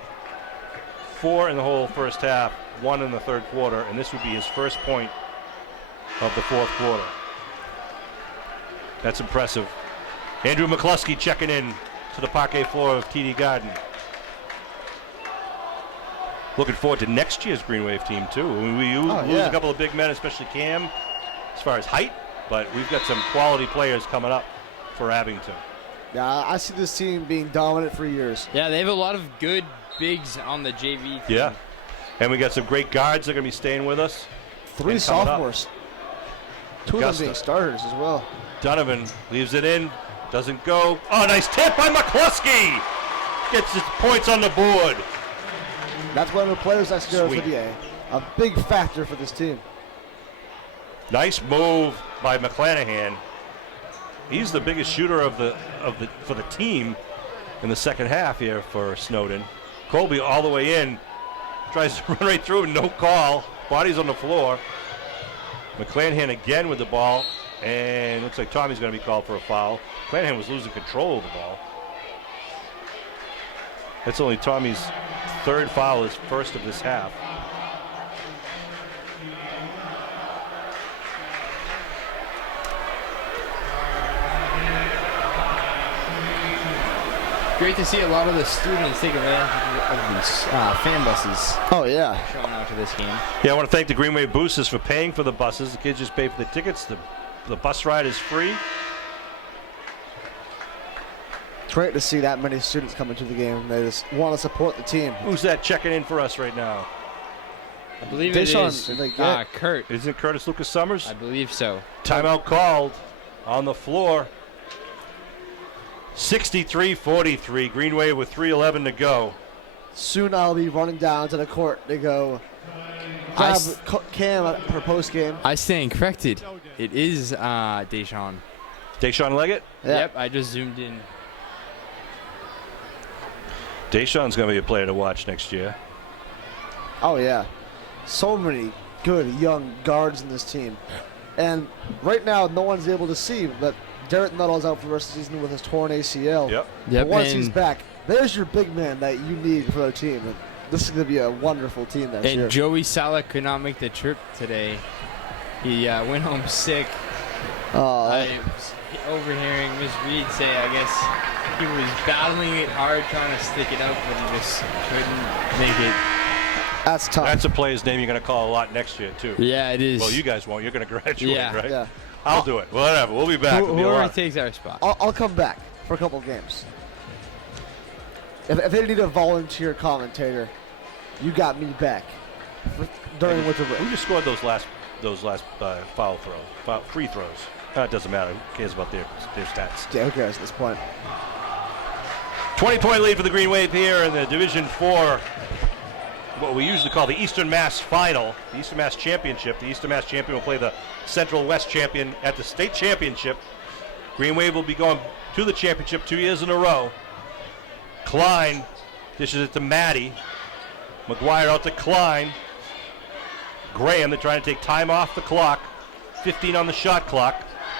4 in the whole first half, 1 in the third quarter, and this would be his first point of the fourth quarter. That's impressive. Andrew McCluskey checking in to the parquet floor of TD Garden. Looking forward to next year's Green Wave team, too. We lose a couple of big men, especially Cam, as far as height, but we've got some quality players coming up for Abington. Yeah, I see this team being dominant for years. Yeah, they have a lot of good bigs on the JV team. Yeah, and we got some great guards that are going to be staying with us. 3 sophomores. 2 of them being starters as well. Donovan leaves it in, doesn't go. Oh, nice tip by McCluskey. Gets his points on the board. That's one of the players that's going to be a big factor for this team. Nice move by McClanahan. He's the biggest shooter for the team in the second half here for Snowden. Colby all the way in, tries to run right through, no call. Body's on the floor. McClanahan again with the ball, and looks like Tommy's going to be called for a foul. McClanahan was losing control of the ball. That's only Tommy's third foul, his first of this half. Great to see a lot of the students take advantage of these fan buses Oh, yeah. showing out to this game. Yeah, I want to thank the Green Wave boosters for paying for the buses. The kids just pay for the tickets. The bus ride is free. It's great to see that many students coming to the game. They just want to support the team. Who's that checking in for us right now? I believe Deshaun, it is did they get- Kurt. Isn't it Curtis Lucas Summers? I believe so. Timeout called on the floor. 63-43. Green Wave with 3:11 to go. Soon I'll be running down to the court to go grab Cam for post game. I stand corrected. It is Deshaun. Deshaun Leggett? Yeah. Yep, I just zoomed in. Deshaun's going to be a player to watch next year. Oh, yeah. So many good young guards in this team. And right now, no one's able to see, but Garrett Nuttall's out for the rest of the season with his torn ACL. Yep. But once he's back, there's your big man that you need for the team. And this is going to be a wonderful team next year. And Joey Sala could not make the trip today. He went home sick. I was overhearing Miss Reed say, I guess, he was battling it hard, trying to stick it up, but he just couldn't make it. That's tough. That's a player's name you're going to call a lot next year, too. Yeah, it is. Well, you guys won't. You're going to graduate, Yeah. right? Yeah. I'll do it. Whatever. We'll be back. It'll be a Whoever lot. takes our spot. I'll come back for a couple games. If they need a volunteer commentator, you got me back during winter break. Who just scored those last foul throws, free throws? It doesn't matter. Who cares about their stats? Yeah, who cares at this point? 20-point lead for the Green Wave here in the Division 4, what we usually call the Eastern Mass Final, the Eastern Mass Championship. The Eastern Mass champion will play the Central West champion at the state championship. Green Wave will be going to the championship 2 years in a row. Klein dishes it to Maddie. McGuire out to Klein. Graham, they're trying to take time off the clock. 15 on the shot clock.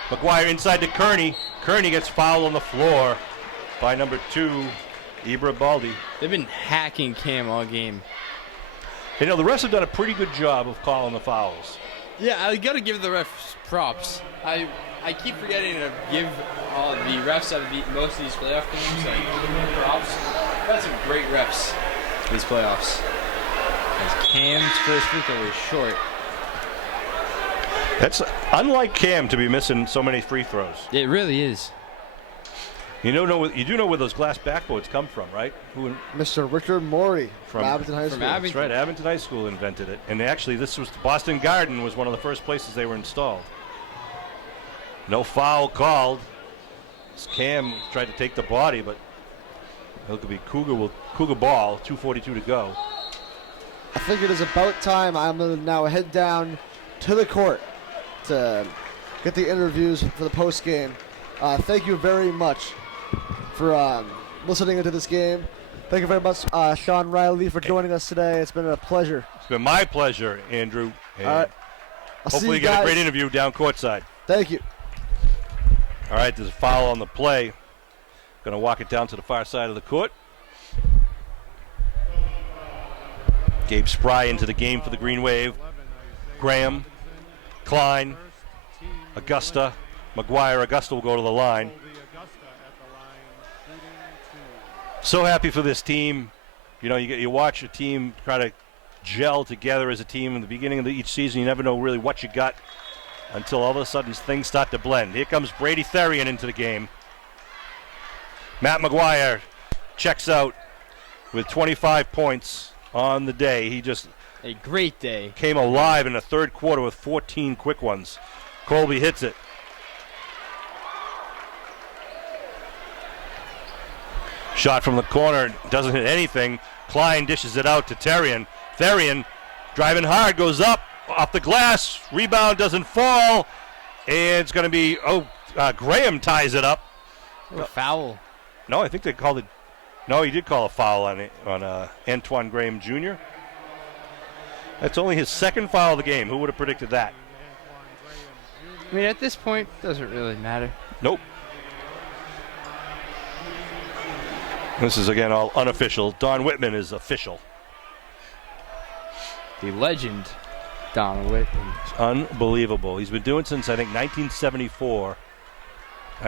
McGuire inside to Kearney. Kearney gets fouled on the floor by number 2, Ibra Baldi. They've been hacking Cam all game. You know, the refs have done a pretty good job of calling the fouls. Yeah, I got to give the refs props. I keep forgetting to give all the refs of most of these playoff games props. That's some great refs these playoffs. As Cam's first free throw was short. That's unlike Cam to be missing so many free throws. It really is. You do know where those glass backboards come from, right? Mr. Richard Morey from From- Abington High from School. That's right. Abington High School invented it, and actually, this was Boston Garden was one of the first places they were installed. No foul called. Cam tried to take the body, but it could be Cougar ball. 2:42 to go. I think it is about time. I'm going to now head down to the court to get the interviews for the post game. Thank you very much for listening into this game. Thank you very much, Sean Riley, for joining us today. It's been a pleasure. It's been my pleasure, Andrew. And All right. I'll see hopefully you get guys. a great interview down courtside. Thank you. All right, there's a foul on the play. Going to walk it down to the far side of the court. Gabe Spry into the game for the Green Wave. Graham, Klein, Augusta, McGuire. Augusta will go to the line. So happy for this team. You know, you watch a team try to gel together as a team in the beginning of each season. You never know really what you got until all of a sudden things start to blend. Here comes Brady Therian into the game. Matt McGuire checks out with 25 points on the day. He just A great day. came alive in the third quarter with 14 quick ones. Colby hits it. Shot from the corner, doesn't hit anything. Klein dishes it out to Therian. Therian driving hard, goes up, off the glass. Rebound doesn't fall. And it's going to be, Graham ties it up. A foul. No, I think they called it. No, he did call a foul on Antoine Graham Jr. That's only his second foul of the game. Who would have predicted that? I mean, at this point, doesn't really matter. Nope. This is, again, all unofficial. Don Whitman is official. The legend, Don Whitman. It's unbelievable. He's been doing it since, I think, 1974.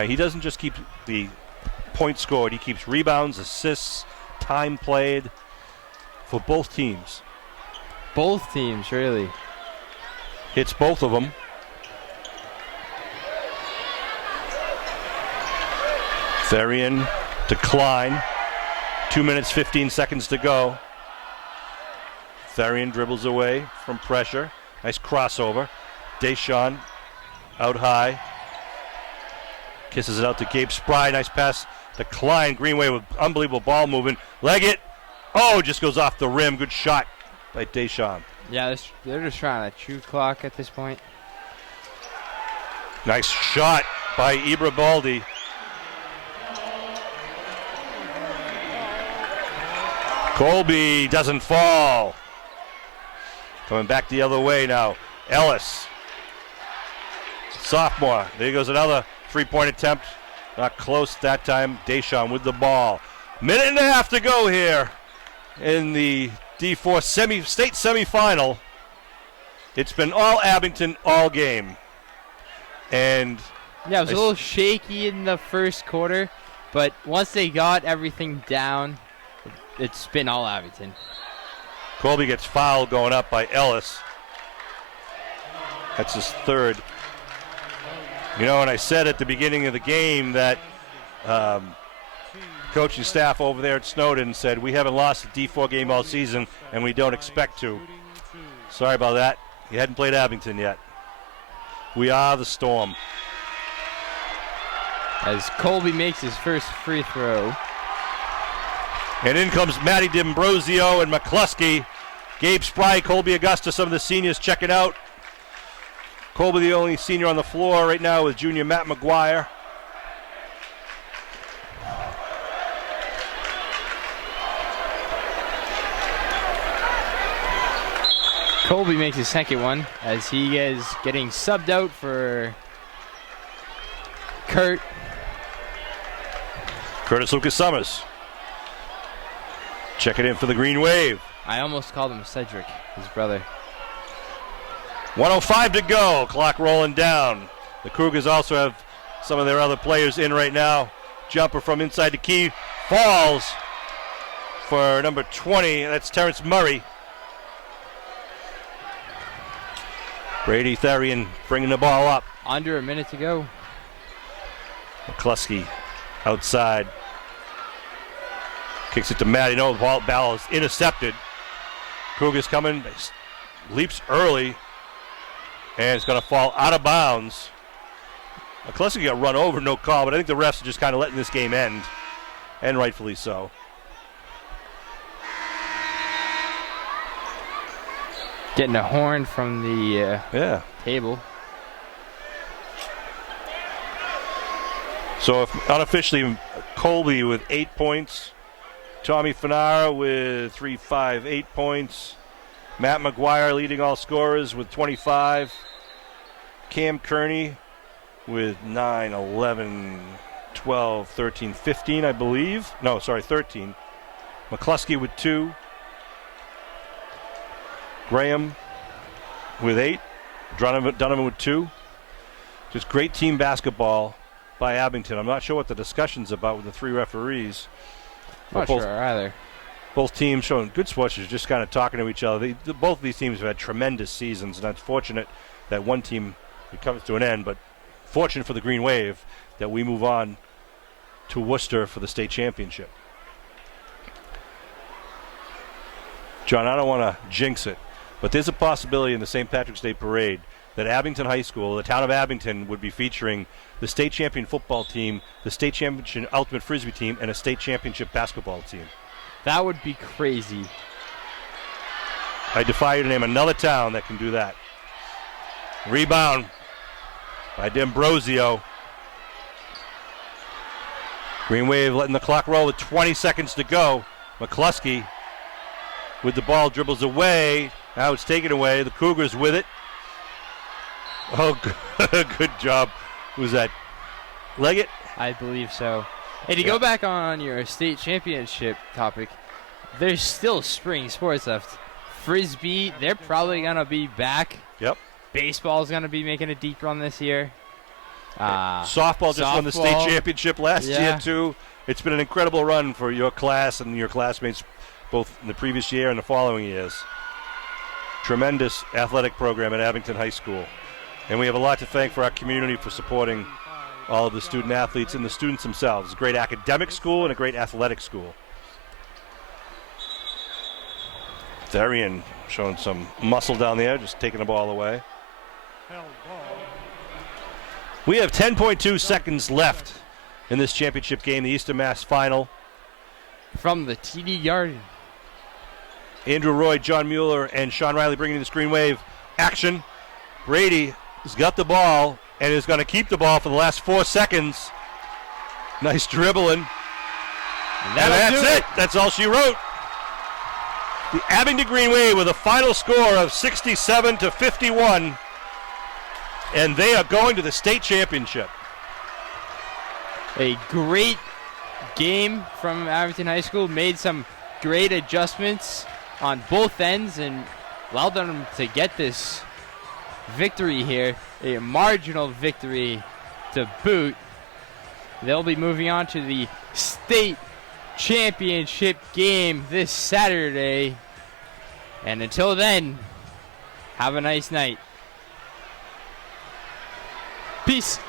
He doesn't just keep the points scored. He keeps rebounds, assists, time played for both teams. Both teams, really. Hits both of them. Therian decline. 2 minutes, 15 seconds to go. Therian dribbles away from pressure. Nice crossover. Deshawn out high. Kisses it out to Gabe Spry. Nice pass to Klein. Greenway with unbelievable ball movement. Leg it. Oh, just goes off the rim. Good shot by Deshawn. Yeah, they're just trying to chew clock at this point. Nice shot by Ibra Baldi. Colby doesn't fall. Coming back the other way now. Ellis. Sophomore. There goes another three-point attempt. Not close that time. Deshawn with the ball. Minute and a half to go here in the D4 state semifinal. It's been all Abington all game. And yeah, it was a little shaky in the first quarter, but once they got everything down, it's been all Abington. Colby gets fouled going up by Ellis. That's his third. You know, and I said at the beginning of the game that coaching staff over there at Snowden said we haven't lost a D4 game all season, and we don't expect to. Sorry about that. You hadn't played Abington yet. We are the Storm. As Colby makes his first free throw. And in comes Matty D'Ambrosio and McCluskey. Gabe Spry, Colby Augusta, some of the seniors checking out. Colby the only senior on the floor right now with junior Matt McGuire. Colby makes his second one as he is getting subbed out for Curtis Lucas Summers. Checking in for the Green Wave. I almost called him Cedric, his brother. 1:05 to go. Clock rolling down. The Cougars also have some of their other players in right now. Jumper from inside the key. Falls for number 20. That's Terrence Murray. Brady Therian bringing the ball up. Under a minute to go. McCluskey outside. Kicks it to Matty. No, the ball is intercepted. Cougars coming. Leaps early. And it's going to fall out of bounds. McCluskey got run over, no call, but I think the refs are just kind of letting this game end. And rightfully so. Getting a horn from the table. So if unofficially, Colby with 8 points. Tommy Fanara with 8 points. Matt McGuire leading all scorers with 25. Cam Kearney with 9, 11, 12, 13, 15, I believe. No, sorry, 13. McCluskey with 2. Graham with 8. Donovan with 2. Just great team basketball by Abington. I'm not sure what the discussion's about with the 3 referees. Not sure either. Both teams showing good sportsmanship, just kind of talking to each other. Both of these teams have had tremendous seasons, and it's fortunate that one team it comes to an end, but fortunate for the Green Wave that we move on to Worcester for the state championship. John, I don't want to jinx it, but there's a possibility in the St. Patrick's Day Parade that Abington High School, the town of Abington, would be featuring the state champion football team, the state champion ultimate frisbee team, and a state championship basketball team. That would be crazy. I defy you to name another town that can do that. Rebound by D'Ambrosio. Green Wave letting the clock roll with 20 seconds to go. McCluskey with the ball dribbles away. Now it's taken away. The Cougars with it. Oh, good job. Who's that? Leggett? I believe so. Hey, to go back on your state championship topic, there's still spring sports left. Frisbee, they're probably going to be back. Yep. Baseball's going to be making a deep run this year. Softball just won the state championship last year, too. It's been an incredible run for your class and your classmates both in the previous year and the following years. Tremendous athletic program at Abington High School. And we have a lot to thank for our community for supporting all of the student athletes and the students themselves. It's a great academic school and a great athletic school. Therian showing some muscle down there, just taking the ball away. We have 10.2 seconds left in this championship game, the Eastern Mass Final. From the TD Garden. Andrew Roy, John Mueller, and Sean Riley bringing this Green Wave action. Brady has got the ball and is going to keep the ball for the last 4 seconds. Nice dribbling. And that's it. That's all she wrote. The Abington Green Wave with a final score of 67-51. And they are going to the state championship. A great game from Abington High School. Made some great adjustments on both ends and allowed them to get this victory here. A marginal victory to boot. They'll be moving on to the state championship game this Saturday. And until then, have a nice night. Peace.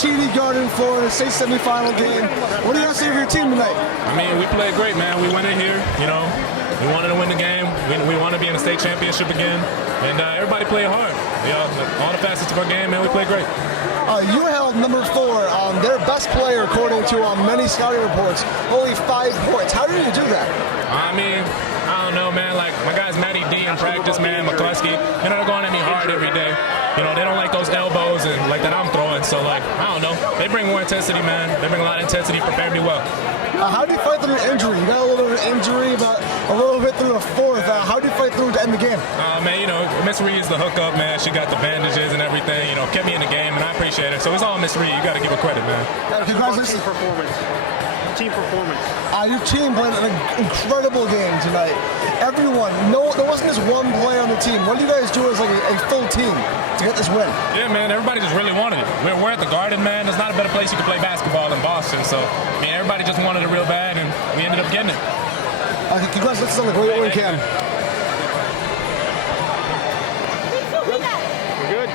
TD Garden, Florida, state semifinal game. What do you have to say for your team tonight? I mean, we played great, man. We went in here, you know, we wanted to win the game. We want to be in the state championship again. And everybody played hard. You know, all the facets of our game, man, we played great. You held number 4, their best player, according to many scouting reports, only 5 points. How did you do that? I mean, I don't know, man. Like, my guys, Matty D in practice, man, McCluskey, you know, they're going at me hard every day. You know, they don't like those elbows and like that I'm throwing. So, like, I don't know. They bring more intensity, man. They bring a lot of intensity, prepare me well. How do you fight through an injury? You got a little bit of an injury, but a little bit through the 4th. How do you fight through to end the game? Man, you know, Miss Reed's the hookup, man. She got the bandages and everything, you know, kept me in the game, and I appreciate it. So it's all Miss Reed. You got to give her credit, man. Congratulations. Team performance. Your team played an incredible game tonight. Everyone, there wasn't just one player on the team. What do you guys do as like a full team to get this win? Yeah, man, everybody just really wanted it. We're at the Garden, man. There's not a better place you can play basketball in Boston. So, I mean, everybody just wanted it real bad, and we ended up getting it. Congratulations on the great win, Cam. We're good.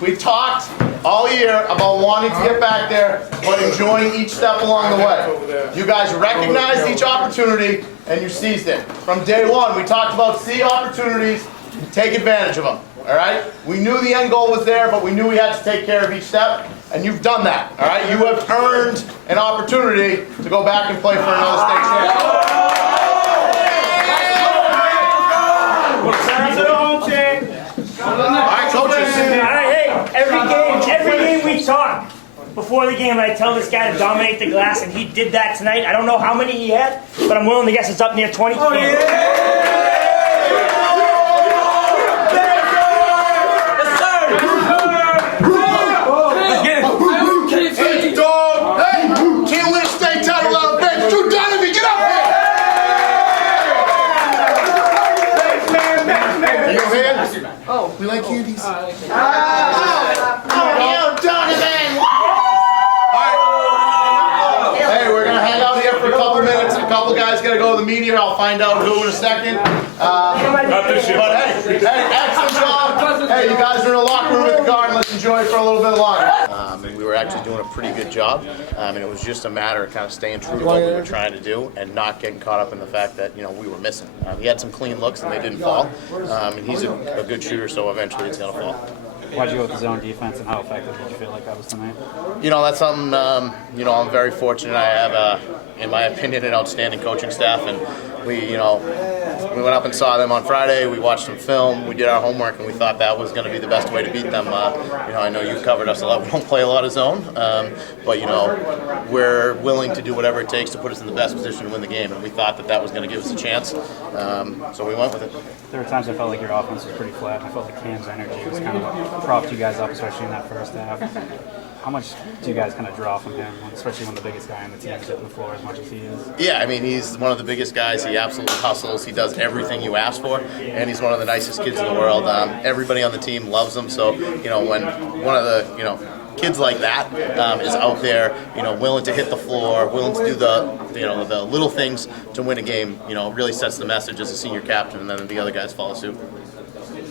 We talked all year about wanting to get back there, but enjoying each step along the way. You guys recognized each opportunity, and you seized it. From day one, we talked about see opportunities, take advantage of them. All right? We knew the end goal was there, but we knew we had to take care of each step, and you've done that. All right? You have earned an opportunity to go back and play for another state championship. Every game we talk before the game, I tell this guy to dominate the glass, and he did that tonight. I don't know how many he had, but I'm willing to guess it's up near 20. Oh, yeah. We like candies. Hey, we're gonna hang out here for a couple minutes. A couple guys gotta go to the media. I'll find out who in a second. But hey, excellent job. Hey, you guys are in the locker room at the Garden. Listen enjoy for a little bit longer. And we were actually doing a pretty good job, and it was just a matter of kind of staying true to what we were trying to do and not getting caught up in the fact that, you know, we were missing. He had some clean looks and they didn't fall, and he's a good shooter, so eventually it's going to fall. Why'd you go with the zone defense, and how effective did you feel like that was tonight? You know, that's something, you know, I'm very fortunate. I have, in my opinion, an outstanding coaching staff, and we went up and saw them on Friday. We watched them film. We did our homework, and we thought that was going to be the best way to beat them. You know, I know you've covered us a lot. We don't play a lot of zone, but, you know, we're willing to do whatever it takes to put us in the best position to win the game, and we thought that that was going to give us a chance, so we went with it. There were times I felt like your offense was pretty flat. I felt like Cam's energy was kind of what propped you guys up, especially in that first half. How much do you guys kind of draw from him, especially when the biggest guy on the team is hitting the floor as much as he is? Yeah, I mean, he's one of the biggest guys. He absolutely hustles. He does everything you ask for, and he's one of the nicest kids in the world. Everybody on the team loves him. So, you know, when one of the, you know, kids like that is out there, you know, willing to hit the floor, willing to do the, you know, the little things to win a game, you know, really sets the message as a senior captain, and then the other guys follow suit.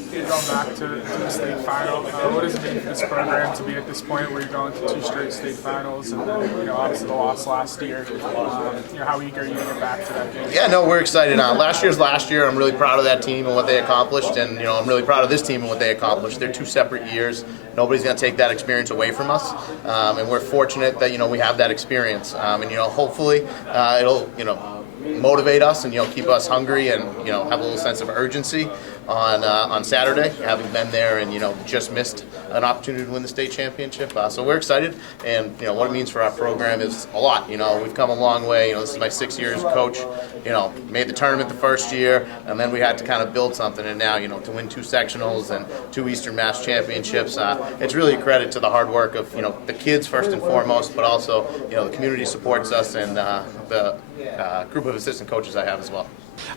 Going back to the state final, what does it mean for this program to be at this point where you're going to 2 straight state finals, and then, you know, obviously the loss last year? You know, how eager are you to get back to that game? Yeah, no, we're excited. Last year. I'm really proud of that team and what they accomplished, and, you know, I'm really proud of this team and what they accomplished. They're 2 separate years. Nobody's going to take that experience away from us, and we're fortunate that, you know, we have that experience, and, you know, hopefully it'll, you know, motivate us and, you know, keep us hungry and, you know, have a little sense of urgency on Saturday, having been there and, you know, just missed an opportunity to win the state championship. So we're excited, and, you know, what it means for our program is a lot. You know, we've come a long way. You know, this is my 6 years as coach. You know, made the tournament the first year, and then we had to kind of build something, and now, you know, to win 2 sectionals and 2 Eastern Mass championships, it's really a credit to the hard work of, you know, the kids first and foremost, but also, you know, the community supports us, and the group of assistant coaches I have as well.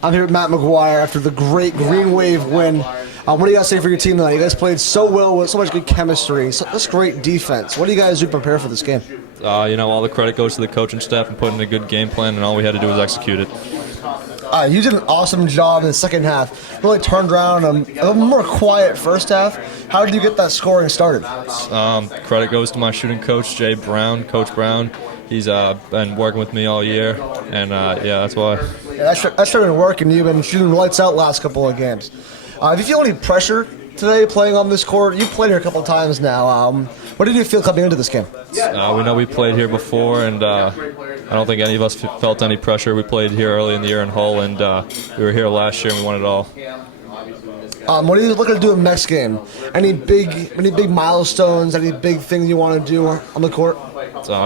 I'm here with Matt McGuire after the great Green Wave win. What do you guys say for your team tonight? You guys played so well with so much good chemistry, such great defense. What do you guys do to prepare for this game? You know, all the credit goes to the coaching staff and putting in a good game plan, and all we had to do was execute it. You did an awesome job in the second half. Really turned around a little more quiet first half. How did you get that scoring started? Credit goes to my shooting coach, Coach Brown. He's been working with me all year, and yeah, that's why. Yeah, that's started working. You've been shooting lights out last couple of games. If you feel any pressure today playing on this court, you've played here a couple of times now. What did you feel coming into this game? We know we played here before, and I don't think any of us felt any pressure. We played here early in the year in Hull, and we were here last year and we won it all. What are you looking to do in the next game? Any big milestones? Any big things you want to do on the court?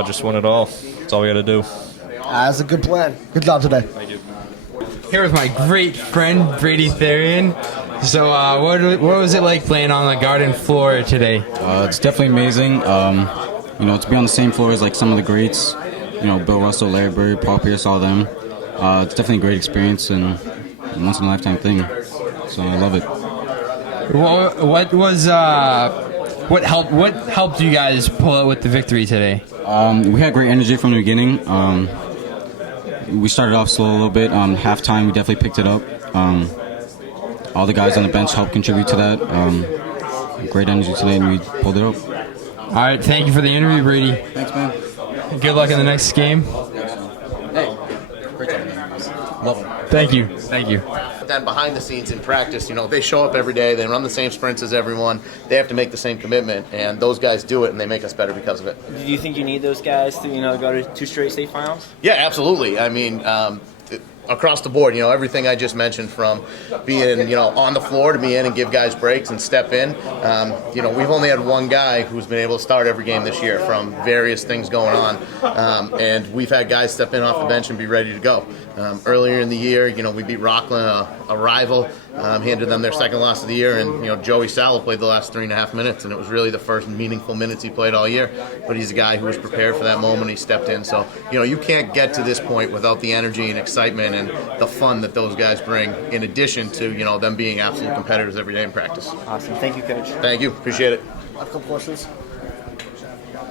Just win it all. That's all we got to do. That's a good plan. Good job today. Thank you. Here with my great friend Brady Therian. So, what was it like playing on the garden floor today? It's definitely amazing. You know, to be on the same floor as like some of the greats. You know, Bill Russell, Larry Bird, Paul Pierce, all them. It's definitely a great experience and a once in a lifetime thing. So I love it. What helped you guys pull out with the victory today? We had great energy from the beginning. We started off slow a little bit. Halftime, we definitely picked it up. All the guys on the bench helped contribute to that. Great energy today, and we pulled it up. All right, thank you for the interview, Brady. Thanks, man. Good luck in the next game. Hey, great job, man. Love it. Thank you. But then behind the scenes in practice, you know, they show up every day, they run the same sprints as everyone, they have to make the same commitment, and those guys do it, and they make us better because of it. Do you think you need those guys to, you know, go to 2 straight state finals? Yeah, absolutely. I mean, across the board, you know, everything I just mentioned, from being, you know, on the floor to be in and give guys breaks and step in. You know, we've only had one guy who's been able to start every game this year from various things going on, and we've had guys step in off the bench and be ready to go. Earlier in the year, you know, we beat Rockland, a rival, handed them their second loss of the year, and, you know, Joey Salo played the last 3.5 minutes, and it was really the first meaningful minutes he played all year. But he's a guy who was prepared for that moment. He stepped in. So, you know, you can't get to this point without the energy and excitement and the fun that those guys bring, in addition to, you know, them being absolute competitors every day in practice. Awesome. Thank you, Coach. Thank you. Appreciate it. I have a couple questions.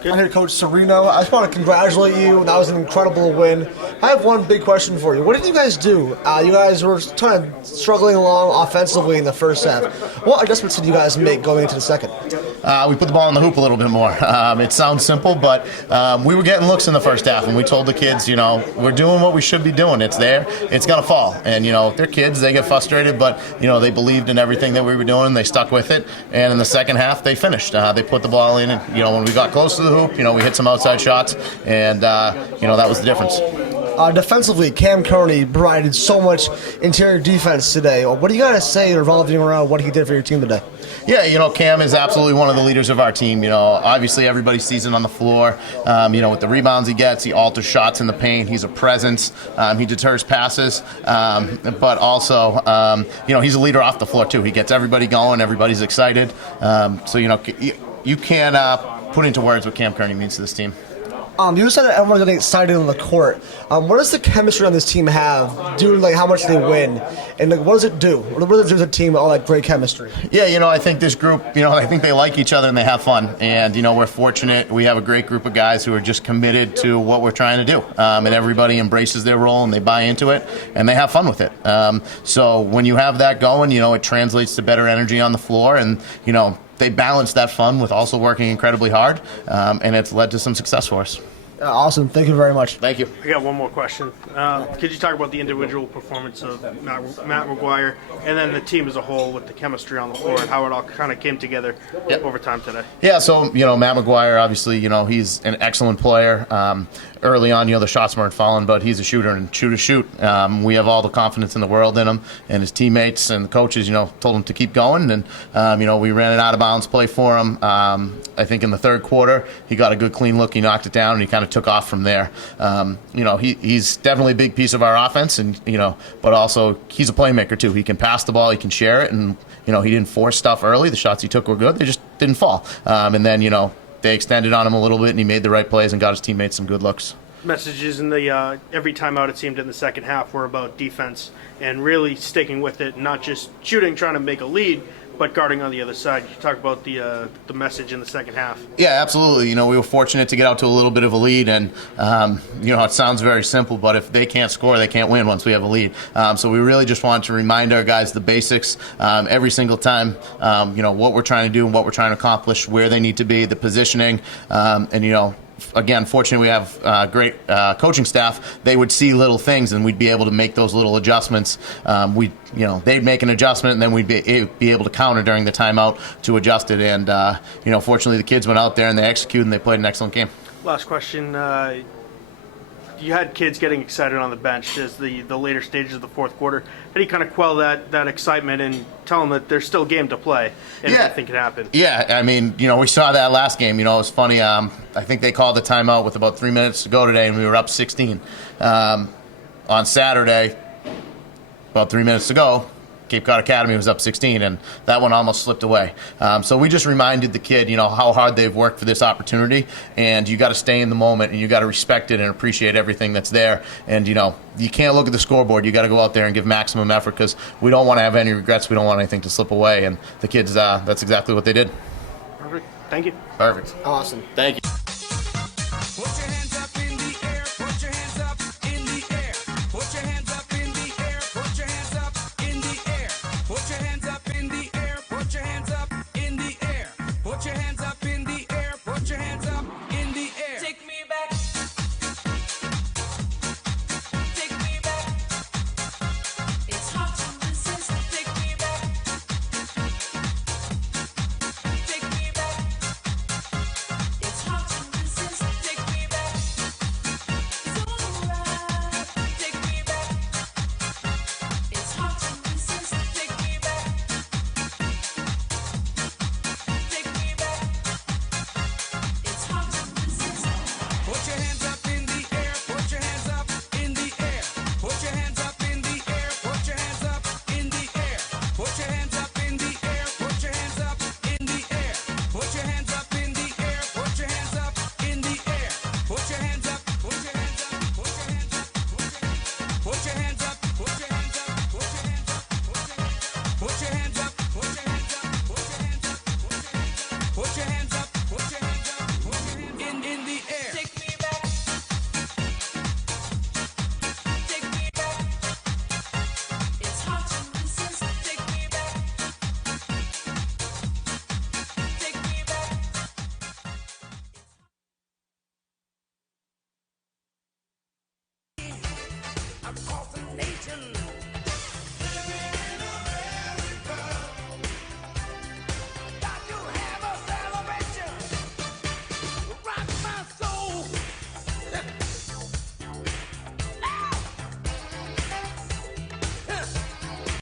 I'm here, Coach Serino. I just want to congratulate you. That was an incredible win. I have one big question for you. What did you guys do? You guys were kind of struggling along offensively in the first half. What adjustments did you guys make going into the second? We put the ball in the hoop a little bit more. It sounds simple, but we were getting looks in the first half, and we told the kids, we're doing what we should be doing. It's there. It's going to fall. And, they're kids. They get frustrated, but, they believed in everything that we were doing. They stuck with it. And in the second half, they finished. They put the ball in. And, when we got close to the hoop, we hit some outside shots, and, that was the difference. Defensively, Cam Kearney provided so much interior defense today. What do you got to say revolving around what he did for your team today? Yeah, Cam is absolutely one of the leaders of our team. Obviously everybody sees him on the floor. With the rebounds he gets, he alters shots in the paint. He's a presence. He deters passes. But also, he's a leader off the floor too. He gets everybody going. Everybody's excited. So, you can't put into words what Cam Kearney means to this team. You said that everyone's getting excited on the court. What does the chemistry on this team have due to how much they win? And what does it do? What does it do to a team with all that great chemistry? Yeah, I think this group, I think they like each other and they have fun. And, we're fortunate. We have a great group of guys who are just committed to what we're trying to do. And everybody embraces their role and they buy into it and they have fun with it. So when you have that going, it translates to better energy on the floor and, they balance that fun with also working incredibly hard, and it's led to some success for us. Awesome. Thank you very much. Thank you. I got one more question. Could you talk about the individual performance of Matt McGuire and then the team as a whole with the chemistry on the floor and how it all kind of came together over time today? Yeah, so, Matt McGuire, obviously, he's an excellent player. Early on, the shots weren't falling, but he's a shooter and shoot. We have all the confidence in the world in him, and his teammates and the coaches, told him to keep going. And, we ran an out-of-bounds play for him. I think in the third quarter, he got a good clean look. He knocked it down, and he kind of took off from there. He's definitely a big piece of our offense, and but also he's a playmaker too. He can pass the ball, he can share it, and he didn't force stuff early. The shots he took were good; they just didn't fall. And then they extended on him a little bit, and he made the right plays and got his teammates some good looks. Messages in the every time out, it seemed, in the second half were about defense and really sticking with it, not just shooting, trying to make a lead, but guarding on the other side. You talk about the message in the second half. Yeah, absolutely. We were fortunate to get out to a little bit of a lead, and it sounds very simple, but if they can't score, they can't win once we have a lead. So we really just wanted to remind our guys the basics every single time. What we're trying to do and what we're trying to accomplish, where they need to be, the positioning, and again, fortunately, we have great coaching staff. They would see little things, and we'd be able to make those little adjustments. They'd make an adjustment, and then we'd be able to counter during the timeout to adjust it. And fortunately, the kids went out there and they executed, and they played an excellent game. Last question. You had kids getting excited on the bench as the later stages of the fourth quarter. How do you kind of quell that excitement and tell them that there's still game to play and anything can happen? Yeah, I mean, we saw that last game. It was funny. I think they called the timeout with about 3 minutes to go today, and we were up 16. On Saturday, about 3 minutes to go, Cape Cod Academy was up 16, and that one almost slipped away. So we just reminded the kid, how hard they've worked for this opportunity, and you got to stay in the moment, and you got to respect it and appreciate everything that's there. And, you can't look at the scoreboard. You got to go out there and give maximum effort because we don't want to have any regrets. We don't want anything to slip away. And the kids, that's exactly what they did. Perfect. Thank you. Perfect. Awesome. Thank you. Put your hands up in the air. Put your hands up in the air. Put your hands up in the air. Put your hands up in the air. Put your hands up in the air. Put your hands up in the air. Put your hands up in the air. Put your hands up in the air. Take me back. Take me back. It's hard to resist. Take me back. Take me back. It's hard across the nation.